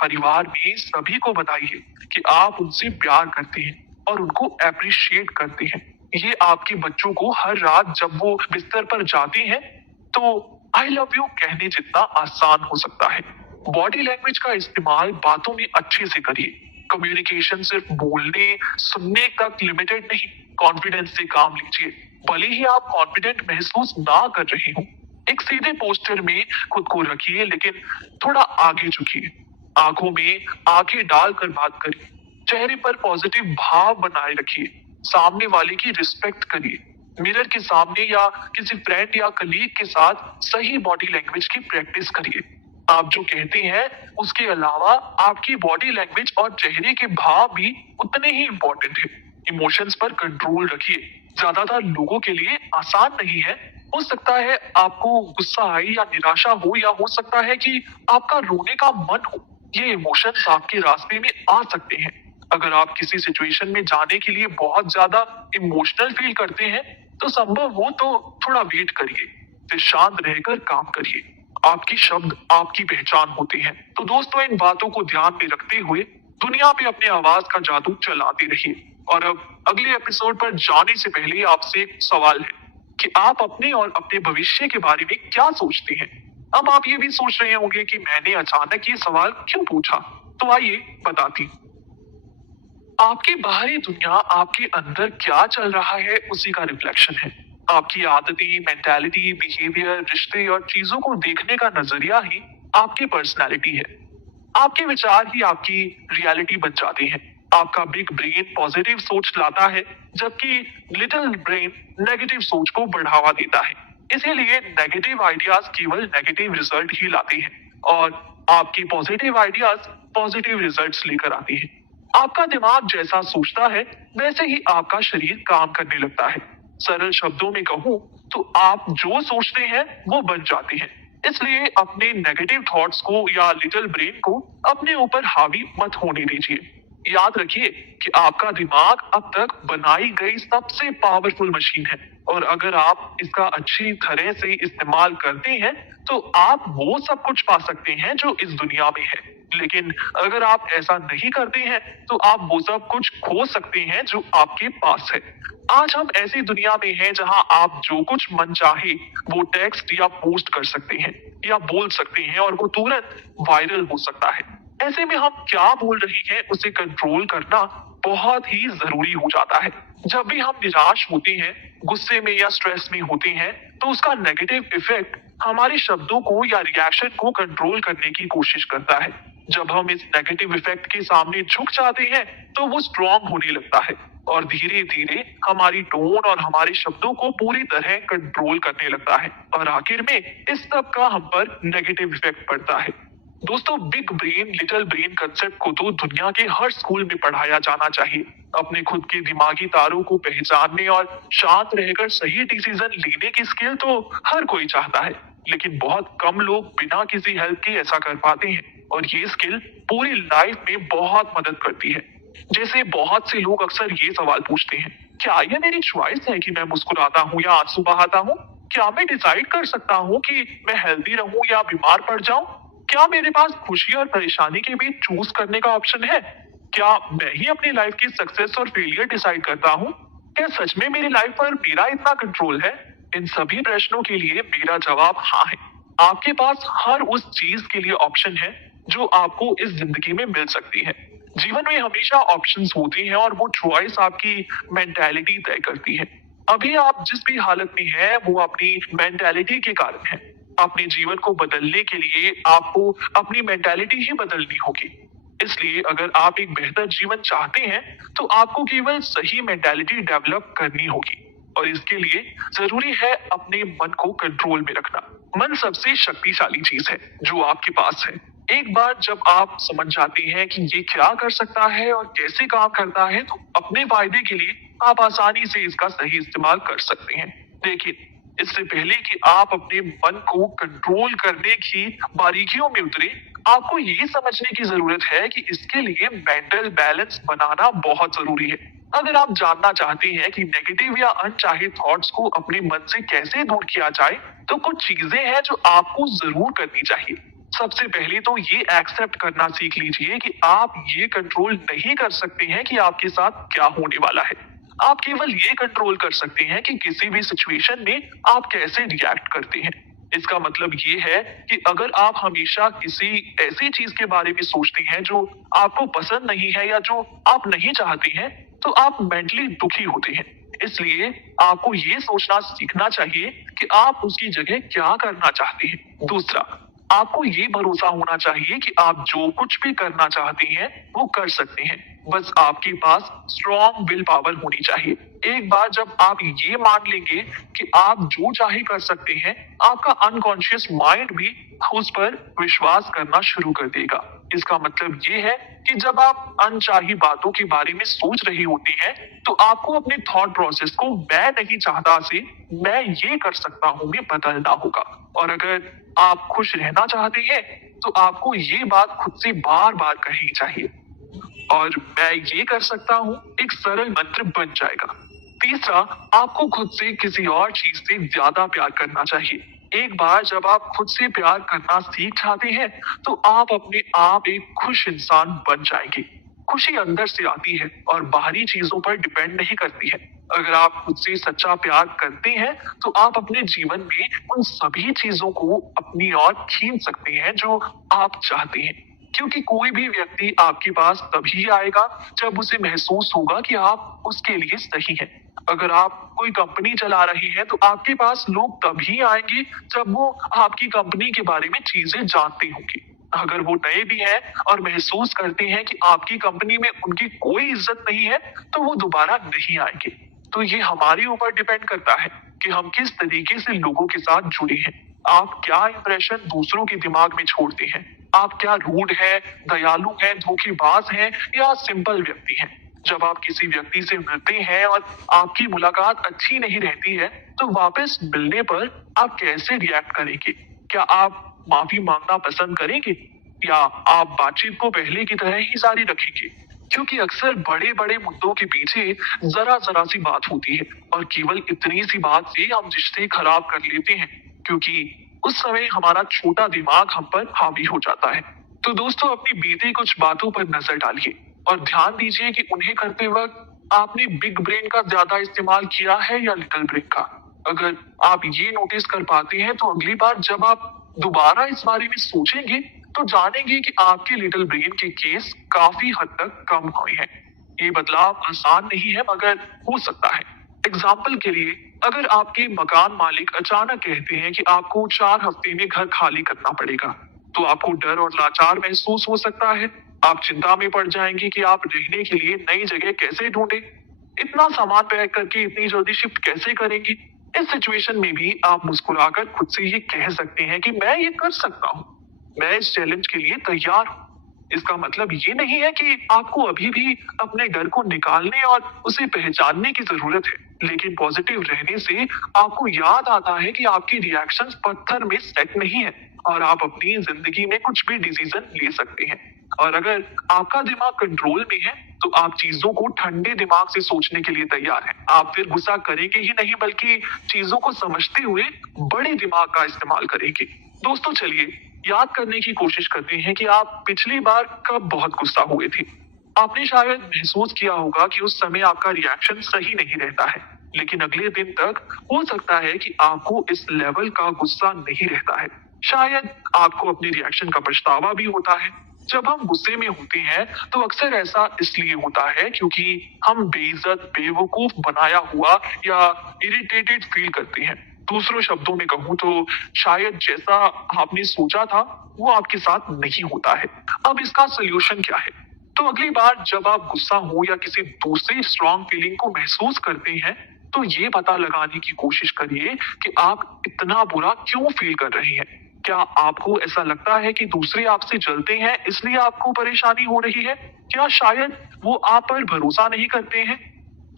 परिवार में सभी को बताइए कि आप उनसे प्यार करते हैं और उनको अप्रिशिएट करते हैं। ये आपके बच्चों को हर रात जब वो बिस्तर पर जाते हैं, तो आई लव यू कहने जितना आसान हो सकता है। बॉडी लैंग्वेज का इस्तेमाल बातों में अच्छे से करिए। कम्युनिकेशन सिर्फ बोलने सुनने तक लिमिटेड नहीं, कॉन्फिडेंस से काम लीजिए। भले ही आप कॉन्फिडेंट महसूस ना कर रहे हो, एक सीधे पोस्टर में खुद को रखिए, लेकिन थोड़ा आगे झुकिए। आंखों में आंखें डालकर बात करिए। चेहरे पर पॉजिटिव भाव बनाए रखिए। सामने वाले की रिस्पेक्ट करिए। मिरर के सामने या किसी फ्रेंड या कलीग के साथ सही बॉडी लैंग्वेज की प्रैक्टिस करिए। आप जो कहते हैं उसके अलावा आपकी बॉडी लैंग्वेज और चेहरे के भाव भी उतने ही इम्पोर्टेंट है। इमोशंस पर कंट्रोल रखिए। ज्यादातर लोगों के लिए आसान नहीं है। हो सकता है आपको गुस्सा आए या निराशा हो, या हो सकता है कि आपका रोने का मन हो। ये इमोशंस आपके रास्ते में आ सकते हैं। अगर आप किसी सिचुएशन में जाने के लिए बहुत ज्यादा इमोशनल फील करते हैं, तो संभव हो तो थोड़ा वेट करिए, फिर शांत रहकर काम करिए। आपके शब्द आपकी पहचान होते हैं। तो दोस्तों, इन बातों को ध्यान में रखते हुए दुनिया पे अपने आवाज का जादू चलाते रहिए। और अब अगले एपिसोड पर जाने से पहले आपसे एक सवाल है कि आप अपने और अपने भविष्य के बारे में क्या सोचते हैं। अब आप ये भी सोच रहे होंगे कि मैंने अचानक ये सवाल क्यों पूछा, तो आइए बताती हूँ। आपकी बाहरी दुनिया आपके अंदर क्या चल रहा है उसी का रिफ्लेक्शन है। आपकी आदतें, मेंटालिटी, बिहेवियर, रिश्ते और चीजों को देखने का नजरिया ही आपकी पर्सनालिटी है। आपके विचार ही आपकी रियलिटी बन जाते हैं। आपका बिग ब्रेन पॉजिटिव सोच लाता है, जबकि लिटिल ब्रेन नेगेटिव सोच को बढ़ावा देता है। इसीलिए नेगेटिव आइडियाज केवल नेगेटिव रिजल्ट ही लाते हैं और आपकी पॉजिटिव आइडियाज पॉजिटिव रिजल्ट्स लेकर आती हैं। आपका दिमाग जैसा सोचता है, वैसे ही आपका शरीर काम करने लगता है। सरल शब्दों में कहूँ तो आप जो सोचते हैं वो बन जाते हैं। इसलिए अपने नेगेटिव थॉट्स को या लिटिल ब्रेन को अपने ऊपर हावी मत होने दीजिए। याद रखिए कि आपका दिमाग अब तक बनाई गई सबसे पावरफुल मशीन है और अगर आप इसका अच्छी तरह से इस्तेमाल करते हैं तो आप वो सब कुछ पा सकते हैं जो इस दुनिया में है। लेकिन अगर आप ऐसा नहीं करते हैं तो आप वो सब कुछ खो सकते हैं जो आपके पास है। आज हम ऐसी दुनिया में हैं जहां आप जो कुछ मन चाहे वो टेक्स्ट या पोस्ट कर सकते हैं या बोल सकते हैं और वो तुरंत वायरल हो सकता है। ऐसे में हम क्या बोल रहे हैं उसे कंट्रोल करना बहुत ही जरूरी हो जाता है। जब भी हम निराश होते हैं, गुस्से में या स्ट्रेस में होते हैं, तो उसका नेगेटिव इफेक्ट हमारे शब्दों को या रिएक्शन को कंट्रोल करने की कोशिश करता है। जब हम इस नेगेटिव इफेक्ट के सामने झुक जाते हैं, तो वो स्ट्रॉन्ग होने लगता है और धीरे धीरे हमारी टोन और हमारे शब्दों को पूरी तरह कंट्रोल करने लगता है और आखिर में इस सब का हम पर नेगेटिव इफेक्ट पड़ता है। दोस्तों, big brain little brain concept को तो दुनिया के हर स्कूल में पढ़ाया जाना चाहिए। अपने खुद के दिमागी तारों को पहचानने और शांत रहकर सही डिसीजन लेने की स्किल तो हर कोई चाहता है, लेकिन बहुत कम लोग बिना किसी हेल्प के ऐसा कर पाते हैं और ये स्किल पूरी लाइफ में बहुत मदद करती है। जैसे बहुत से लोग अक्सर ये सवाल पूछते हैं, क्या ये मेरी चॉइस है कि मैं मुस्कुराता हूँ या आंसू बहाता हूँ? क्या मैं डिसाइड कर सकता हूँ कि मैं हेल्दी रहूँ या बीमार पड़ जाऊँ? क्या मेरे पास खुशी और परेशानी के बीच चूज करने का ऑप्शन है? क्या मैं ही अपनी लाइफ की सक्सेस और फेलियर डिसाइड करता हूँ? क्या सच में मेरी लाइफ पर मेरा इतना कंट्रोल है? इन सभी प्रश्नों के लिए मेरा जवाब हाँ है। आपके पास हर उस चीज के लिए ऑप्शन है जो आपको इस जिंदगी में मिल सकती है। जीवन में हमेशा ऑप्शंस होते हैं और वो चॉइस आपकी मेंटालिटी तय करती है। अभी आप जिस भी हालत में हैं, वो अपनी मेंटालिटी के कारण है। अपने जीवन को बदलने के लिए आपको अपनी मेंटालिटी ही बदलनी होगी। इसलिए अगर आप एक बेहतर जीवन चाहते हैं, तो आपको केवल सही मेंटालिटी डेवलप करनी होगी और इसके लिए जरूरी है अपने मन को कंट्रोल में रखना। मन सबसे शक्तिशाली चीज है जो आपके पास है। एक बार जब आप समझ जाते हैं कि ये क्या कर सकता है और कैसे काम करता है, तो अपने फायदे के लिए आप आसानी से इसका सही इस्तेमाल कर सकते हैं। लेकिन इससे पहले कि आप अपने मन को कंट्रोल करने की बारीकियों में उतरे, आपको ये समझने की जरूरत है कि इसके लिए मेंटल बैलेंस बनाना बहुत जरूरी है। अगर आप जानना चाहते हैं कि नेगेटिव या अनचाहे थॉट्स को अपने मन से कैसे दूर किया जाए, तो कुछ चीजें हैं जो आपको जरूर करनी चाहिए। सबसे पहले तो ये एक्सेप्ट करना सीख लीजिए कि आप ये कंट्रोल नहीं कर सकते हैं कि आपके साथ क्या होने वाला है। आप केवल ये कंट्रोल कर सकते हैं कि किसी भी सिचुएशन में आप कैसे रिएक्ट करते हैं। इसका मतलब ये है कि अगर आप हमेशा किसी ऐसी चीज के बारे में सोचते हैं जो आपको पसंद नहीं है या जो आप नहीं चाहते हैं, तो आप मेंटली दुखी होते हैं। इसलिए आपको ये सोचना सीखना चाहिए कि आप उसकी जगह क्या करना चाहते हैं। दूसरा, आपको ये भरोसा होना चाहिए कि आप जो कुछ भी करना चाहते हैं वो कर सकते हैं। बस आपके पास स्ट्रॉन्ग विल पावर होनी चाहिए। एक बार जब आप ये मान लेंगे कि आप जो चाहे कर सकते हैं, आपका अनकॉन्शियस माइंड भी उस पर विश्वास करना शुरू कर देगा। इसका मतलब ये है कि जब आप अनचाही बातों के बारे में सोच रहे होते हैं, तो आपको अपने थॉट प्रोसेस को मैं नहीं चाहता से मैं ये कर सकता हूँ में बदलना होगा। और अगर आप खुश रहना चाहते हैं, तो आपको ये बात खुद से बार बार कहनी चाहिए और मैं ये कर सकता हूँ एक सरल मंत्र बन जाएगा। तीसरा, आपको खुद से किसी और चीज से ज्यादा प्यार करना चाहिए। एक बार जब आप खुद से प्यार करना सीख जाते हैं, तो आप अपने आप एक खुश इंसान बन जाएंगे। खुशी अंदर से आती है और बाहरी चीजों पर डिपेंड नहीं करती है। अगर आप खुद से सच्चा प्यार करते हैं, तो आप अपने जीवन में उन सभी चीजों को अपनी ओर खींच सकते हैं जो आप चाहते हैं। क्योंकि कोई भी व्यक्ति आपके पास तभी आएगा जब उसे महसूस होगा कि आप उसके लिए सही हैं। अगर आप कोई कंपनी चला रहे हैं तो आपके पास लोग तभी आएंगे जब वो आपकी कंपनी के बारे में चीजें जानते होंगे। अगर वो नए भी हैं और महसूस करते हैं कि आपकी कंपनी में उनकी कोई इज्जत नहीं है तो वो दोबारा नहीं आएंगे। तो ये हमारे ऊपर डिपेंड करता है कि हम किस तरीके से लोगों के साथ जुड़े हैं। आप क्या इंप्रेशन दूसरों के दिमाग में छोड़ते हैं? आप क्या रूड है, दयालु है, धोखेबाज हैं या सिंपल व्यक्ति हैं? जब आप किसी व्यक्ति से मिलते हैं और आपकी मुलाकात अच्छी नहीं रहती है, तो वापस मिलने पर आप कैसे रिएक्ट करेंगे? क्या आप माफी मांगना पसंद करेंगे या आप बातचीत को पहले की तरह ही जारी रखेंगे? क्योंकि अक्सर बड़े बड़े मुद्दों के पीछे जरा जरा सी बात होती है और केवल इतनी सी बात से हम रिश्ते खराब कर लेते हैं, क्योंकि उस समय हमारा छोटा दिमाग हम पर हावी हो जाता है। तो दोस्तों, अपनी बीते कुछ बातों पर नजर डालिए और ध्यान दीजिए कि उन्हें करते वक्त आपने बिग ब्रेन का ज्यादा इस्तेमाल किया है या लिटिल ब्रेन का। अगर आप ये नोटिस कर पाते हैं तो अगली बार जब आप दोबारा इस बारे में सोचेंगे तो जानेंगे कि आपके लिटिल ब्रेन के केस काफी हद तक कम हुए हैं। ये बदलाव आसान नहीं है मगर हो सकता है। एग्जाम्पल के लिए, अगर आपके मकान मालिक अचानक कहते हैं कि आपको 4 हफ्ते में घर खाली करना पड़ेगा, तो आपको डर और लाचार महसूस हो सकता है। आप चिंता में पड़ जाएंगे कि आप रहने के लिए नई जगह कैसे ढूंढें, इतना सामान पैक करके इतनी जल्दी शिफ्ट कैसे करेंगे। इस सिचुएशन में भी आप मुस्कुराकर खुद से ये कह सकते हैं कि मैं ये कर सकता हूँ, मैं इस चैलेंज के लिए तैयार हूँ। इसका मतलब ये नहीं है कि आपको अभी भी अपने डर को निकालने और उसे पहचानने की जरूरत है, लेकिन पॉजिटिव रहने से आपको याद आता है कि आपकी रिएक्शंस पत्थर में सेट नहीं है और आप अपनी जिंदगी में कुछ भी डिसीजन ले सकते हैं। और अगर आपका दिमाग कंट्रोल में है तो आप चीजों को ठंडे दिमाग से सोचने के लिए तैयार हैं। आप फिर गुस्सा करेंगे ही नहीं बल्कि चीजों को समझते हुए बड़े दिमाग का इस्तेमाल करेंगे। दोस्तों, चलिए याद करने की कोशिश करते हैं कि आप पिछली बार कब बहुत गुस्सा हुए थे। आपने शायद महसूस किया होगा कि उस समय आपका रिएक्शन सही नहीं रहता है, लेकिन अगले दिन तक हो सकता है कि आपको इस लेवल का गुस्सा नहीं रहता है। शायद आपको अपने रिएक्शन का पछतावा भी होता है। जब हम गुस्से में होते हैं तो अक्सर ऐसा इसलिए होता है क्योंकि हम बेइज्जत, बेवकूफ बनाया हुआ या इरिटेटेड फील करते हैं। दूसरों शब्दों में कहूँ तो शायद जैसा आपने सोचा था वो आपके साथ नहीं होता है। अब इसका सोल्यूशन क्या है? तो अगली बार जब आप गुस्सा हो या किसी दूसरी स्ट्रॉन्ग फीलिंग को महसूस करते हैं तो ये पता लगाने की कोशिश करिए कि आप इतना बुरा क्यों फील कर रहे हैं। क्या आपको ऐसा लगता है कि दूसरे आपसे जलते हैं इसलिए आपको परेशानी हो रही है? क्या शायद वो आप पर भरोसा नहीं करते हैं?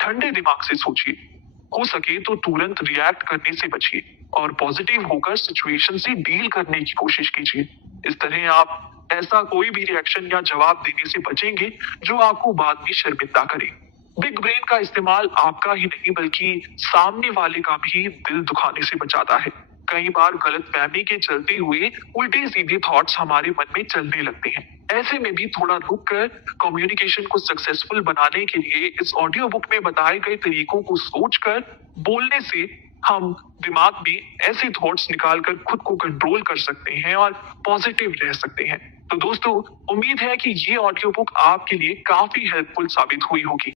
ठंडे दिमाग से सोचिए। हो सके तो तुरंत रिएक्ट करने से बचिए और पॉजिटिव होकर सिचुएशन से डील करने की कोशिश कीजिए। इस तरह आप ऐसा कोई भी रिएक्शन या जवाब देने से बचेंगे जो आपको बाद में शर्मिंदा करे। बिग ब्रेन का इस्तेमाल आपका ही नहीं बल्कि सामने वाले का भी दिल दुखाने से बचाता है। कई बार गलतफहमी के चलते हुए उल्टे सीधे थॉट्स हमारे मन में चलने लगते हैं। ऐसे में भी थोड़ा रुक कर कम्युनिकेशन को सक्सेसफुल बनाने के लिए इस ऑडियो बुक में बताए गए तरीकों को सोचकर बोलने से हम दिमाग में ऐसे थॉट्स निकालकर खुद को कंट्रोल कर सकते हैं और पॉजिटिव रह सकते हैं। तो दोस्तों, उम्मीद है कि ये ऑडियो बुक आपके लिए काफी हेल्पफुल साबित हुई होगी।